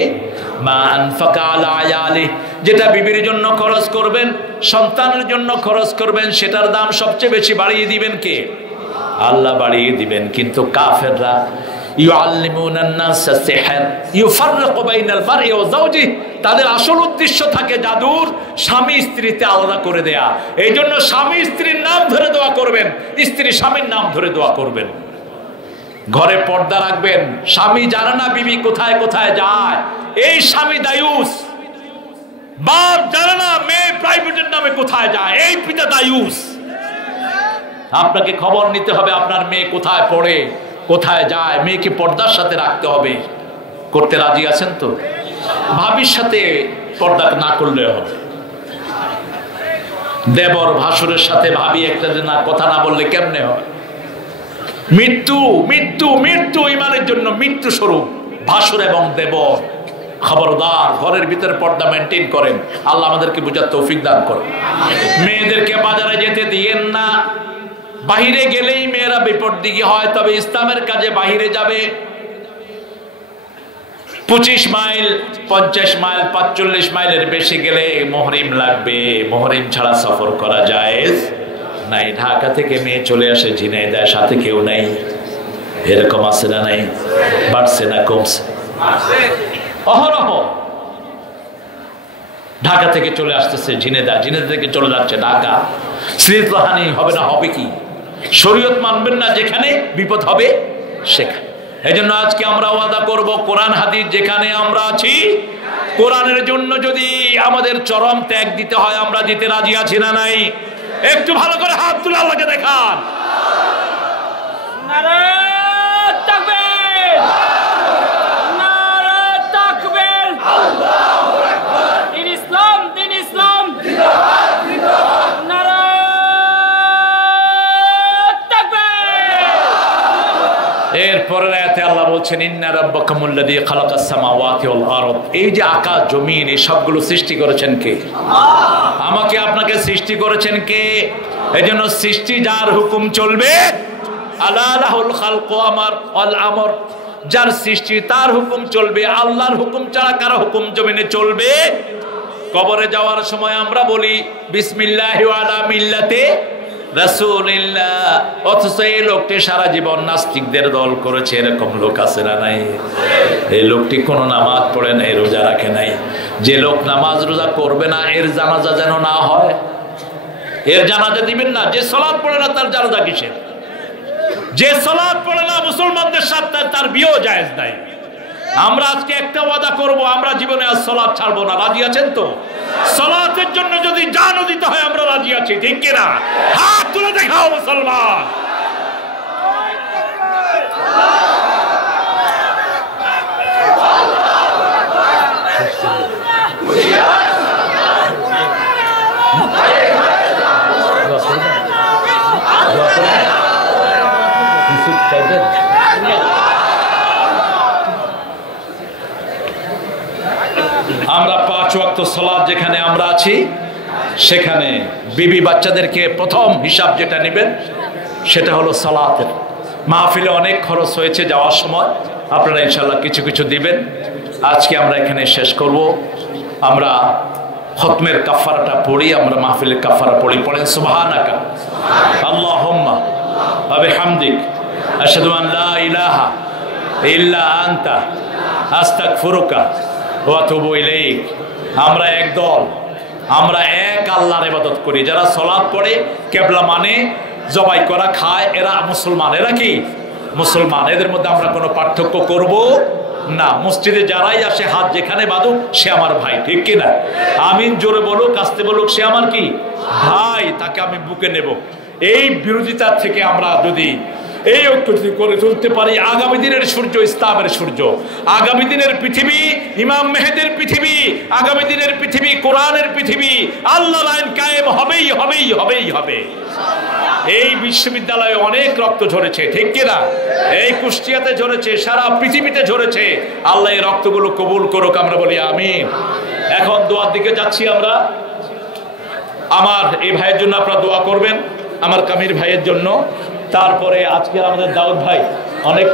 মা আনফাকা আলা আয়ালিহি, যেটা বিবির জন্য খরচ করবেন, সন্তানের জন্য খরচ করবেন, সেটার দাম সবচেয়ে বেশি বাড়িয়ে দিবেন কে? আল্লাহ বাড়িয়ে দিবেন। কিন্তু কাফেররা ইউআল্লিমুনান নাস সিহর ইউফাররিকু বাইনাল মারই ওয়া যাওজিহি, তাদের আসল উদ্দেশ্য থাকে জাদুর, স্বামী স্ত্রীতে আলাদা করে দেয়া। এই জন্য স্বামী স্ত্রীর নাম ধরে দোয়া করবেন, স্ত্রী স্বামীর নাম ধরে দোয়া করবেন। ঘরে পর্দা রাখবেন। স্বামী জানে না বিবি কোথায় কোথায় যায়, এই স্বামী দায়ুস। বাপ জানে না মেয়ে প্রাইভেটের নামে কোথায় যায়, এই পিতা দায়ুস। আপনাকে খবর নিতে হবে আপনার মেয়ে কোথায় পড়ে, কোথায় যায়। মেয়েকে পর্দার সাথে রাখতে হবে। করতে রাজি আছেন তো? ভাবির সাথে পর্দা না করলে হবে। দেবর ভাসুরের সাথে ভাবি একটা না কথা না বললে কেমনে হয়? মৃত্যু মৃত্যু মৃত্যু ইমানের জন্য মৃত্যু স্বরূপ ভাসুর এবং দেবর। খবরদার, ঘরের ভিতরে পর্দা মেনটেন করেন। আল্লাহ আমাদেরকে বুঝার তৌফিক দান করেন। মেয়েদেরকে বাজারে যেতে দিয়েন না। বাহিরে গেলেই মেয়েরা বিপদদিগী হয়, তবে ইসলামের কাজে বাহিরে যাবে। 25 মাইল 50 মাইল 45 মাইলের বেশি গেলে মুহরিম লাগবে। মুহরিম ছাড়া সফর করা জায়েজ নাই। ঢাকা থেকে মেয়ে চলে আসে ঝিনাইদহ, সাথে কেউ নাই, এরকম আছে না? নাই? বাড়ছে না কমছে? অহরহ ঢাকা থেকে চলে আসতেছে ঝিনাইদহ, ঝিনাইদহ থেকে চলে যাচ্ছে ঢাকা। স্মৃতিহানি হবে না? হবে কি? শরীয়ত মানবেন না, যেখানে বিপদ হবে সেখানে। এই জন্য আজকে আমরা ওয়াদা করব, কোরআন হাদিস যেখানে আমরা আছি, কোরআনের জন্য যদি আমাদের চরম ত্যাগ দিতে হয়, আমরা দিতে রাজি আছি না নাই? একটু ভালো করে হাত তুলে আল্লাহকে দেখান। নারে তাকবীর, নারে তাকবীর, আল্লাহু আকবার। দিন ইসলাম, দিন ইসলাম, জিন্দাবাদ জিন্দাবাদ। নারে তাকবীর। এরপরের আয়াতে আল্লাহ বলছেন ইন্না রাব্বাকুমুল্লাযী খালাকাস সামাওয়াতি ওয়াল আরদ। এই যে আকাশ জমিন, এই সবগুলো সৃষ্টি করেছেন কে? আমাকে আপনাকে সৃষ্টি করেছেন কে? এজন্য সৃষ্টি যার হুকুম চলবে, আলা লাহুল খালকু ওয়াল আমর, যার সৃষ্টি তার হুকুম চলবে। আল্লাহর হুকুম ছাড়া কারো হুকুম জমিনে চলবে? কবরে যাওয়ার সময় আমরা বলি বিসমিল্লাহি ওয়া আলা মিল্লাতি রাসূলিল্লাহ, অথচ এই লোকটি সারা জীবন নাস্তিকদের দল করেছে। এরকম লোক আছে না নাই? এই লোকটি কোনো নামাজ পড়ে নাই, রোজা রাখে নাই। যে লোক নামাজ রোজা করবে না, এর জানাজা যেন না হয়। এর জানাজা দিবেন না। যে সালাত পড়ে না, তার জানাজা কিসের? যে সালাত পড়ে না মুসলমানদের সাথে, তার বিয়েও জায়েজ নাই। আমরা আজকে একটা ওয়াদা করব, আমরা জীবনে আর সালাত ছাড়বো না। রাজি আছেন তো? সালাতের জন্য যদি জানও দিতে হয়, আমরা রাজি আছি, ঠিক কিনা? হাত তুলে দেখাও মুসলমান। আমরা 5 ওয়াক্ত সালাত যেখানে আমরা আছি, সেখানে বিবি বাচ্চাদেরকে প্রথম হিসাব যেটা নেবেন সেটা হলো সালাতের। মাহফিলে অনেক খরচ হয়েছে যাওয়ার সময়, আপনারা ইনশাআল্লাহ কিছু কিছু দিবেন। আজকে আমরা এখানে শেষ করব। আমরা খতমের কাফারাটা পড়ি, আমরা মাহফিলের কাফারা পড়ি। পড়েন সুবহানাকা আল্লাহুম্মা ওয়া বিহামদিক আশহাদু আন লা ইলাহা ইল্লা আনতা আস্তাগফিরুকা ওয়া আতুবু ইলাইক। আমরা এক দল, আমরা এক আল্লাহর ইবাদত করি। যারা সালাত পড়ে, কিবলা মানে, জবাই করা খায়, এরা মুসলমান। এরা কি মুসলমান। এদের মধ্যে আমরা কোনো পার্থক্য করব না। মসজিদে যারাই আসে হাত যেখানে বাঁধুক সে আমার ভাই, ঠিক কিনা? আমিন জোরে বলুক, আসতে বলুক, সে আমার কি ভাই, তাকে আমি বুকে নেব। এই বিরোধিতার থেকে আমরা যদি এই ঐক্য করে তুলতে পারি, আগামী দিনের সূর্য ইসলামের সূর্য, আগামী দিনের পৃথিবী ইমাম মেহেদির পৃথিবী, আগামী দিনের পৃথিবী কোরআনের পৃথিবী, আল্লাহর আইন কায়েম হবেই হবেই হবেই হবে। এই বিশ্ববিদ্যালয়ে অনেক রক্ত ঝরেছে, ঠিক কিনা? এই কুষ্টিয়াতে ঝরেছে, সারা পৃথিবীতে ঝরেছে। আল্লাহ এই রক্তগুলো কবুল করুক, আমরা বলি আমিন। এখন দোয়ার দিকে যাচ্ছি আমরা। আমার এই ভাইয়ের জন্য আপনারা দোয়া করবেন, আমার কামির ভাইয়ের জন্য। তারপরে আজকে আমাদের দাউদ ভাই অনেক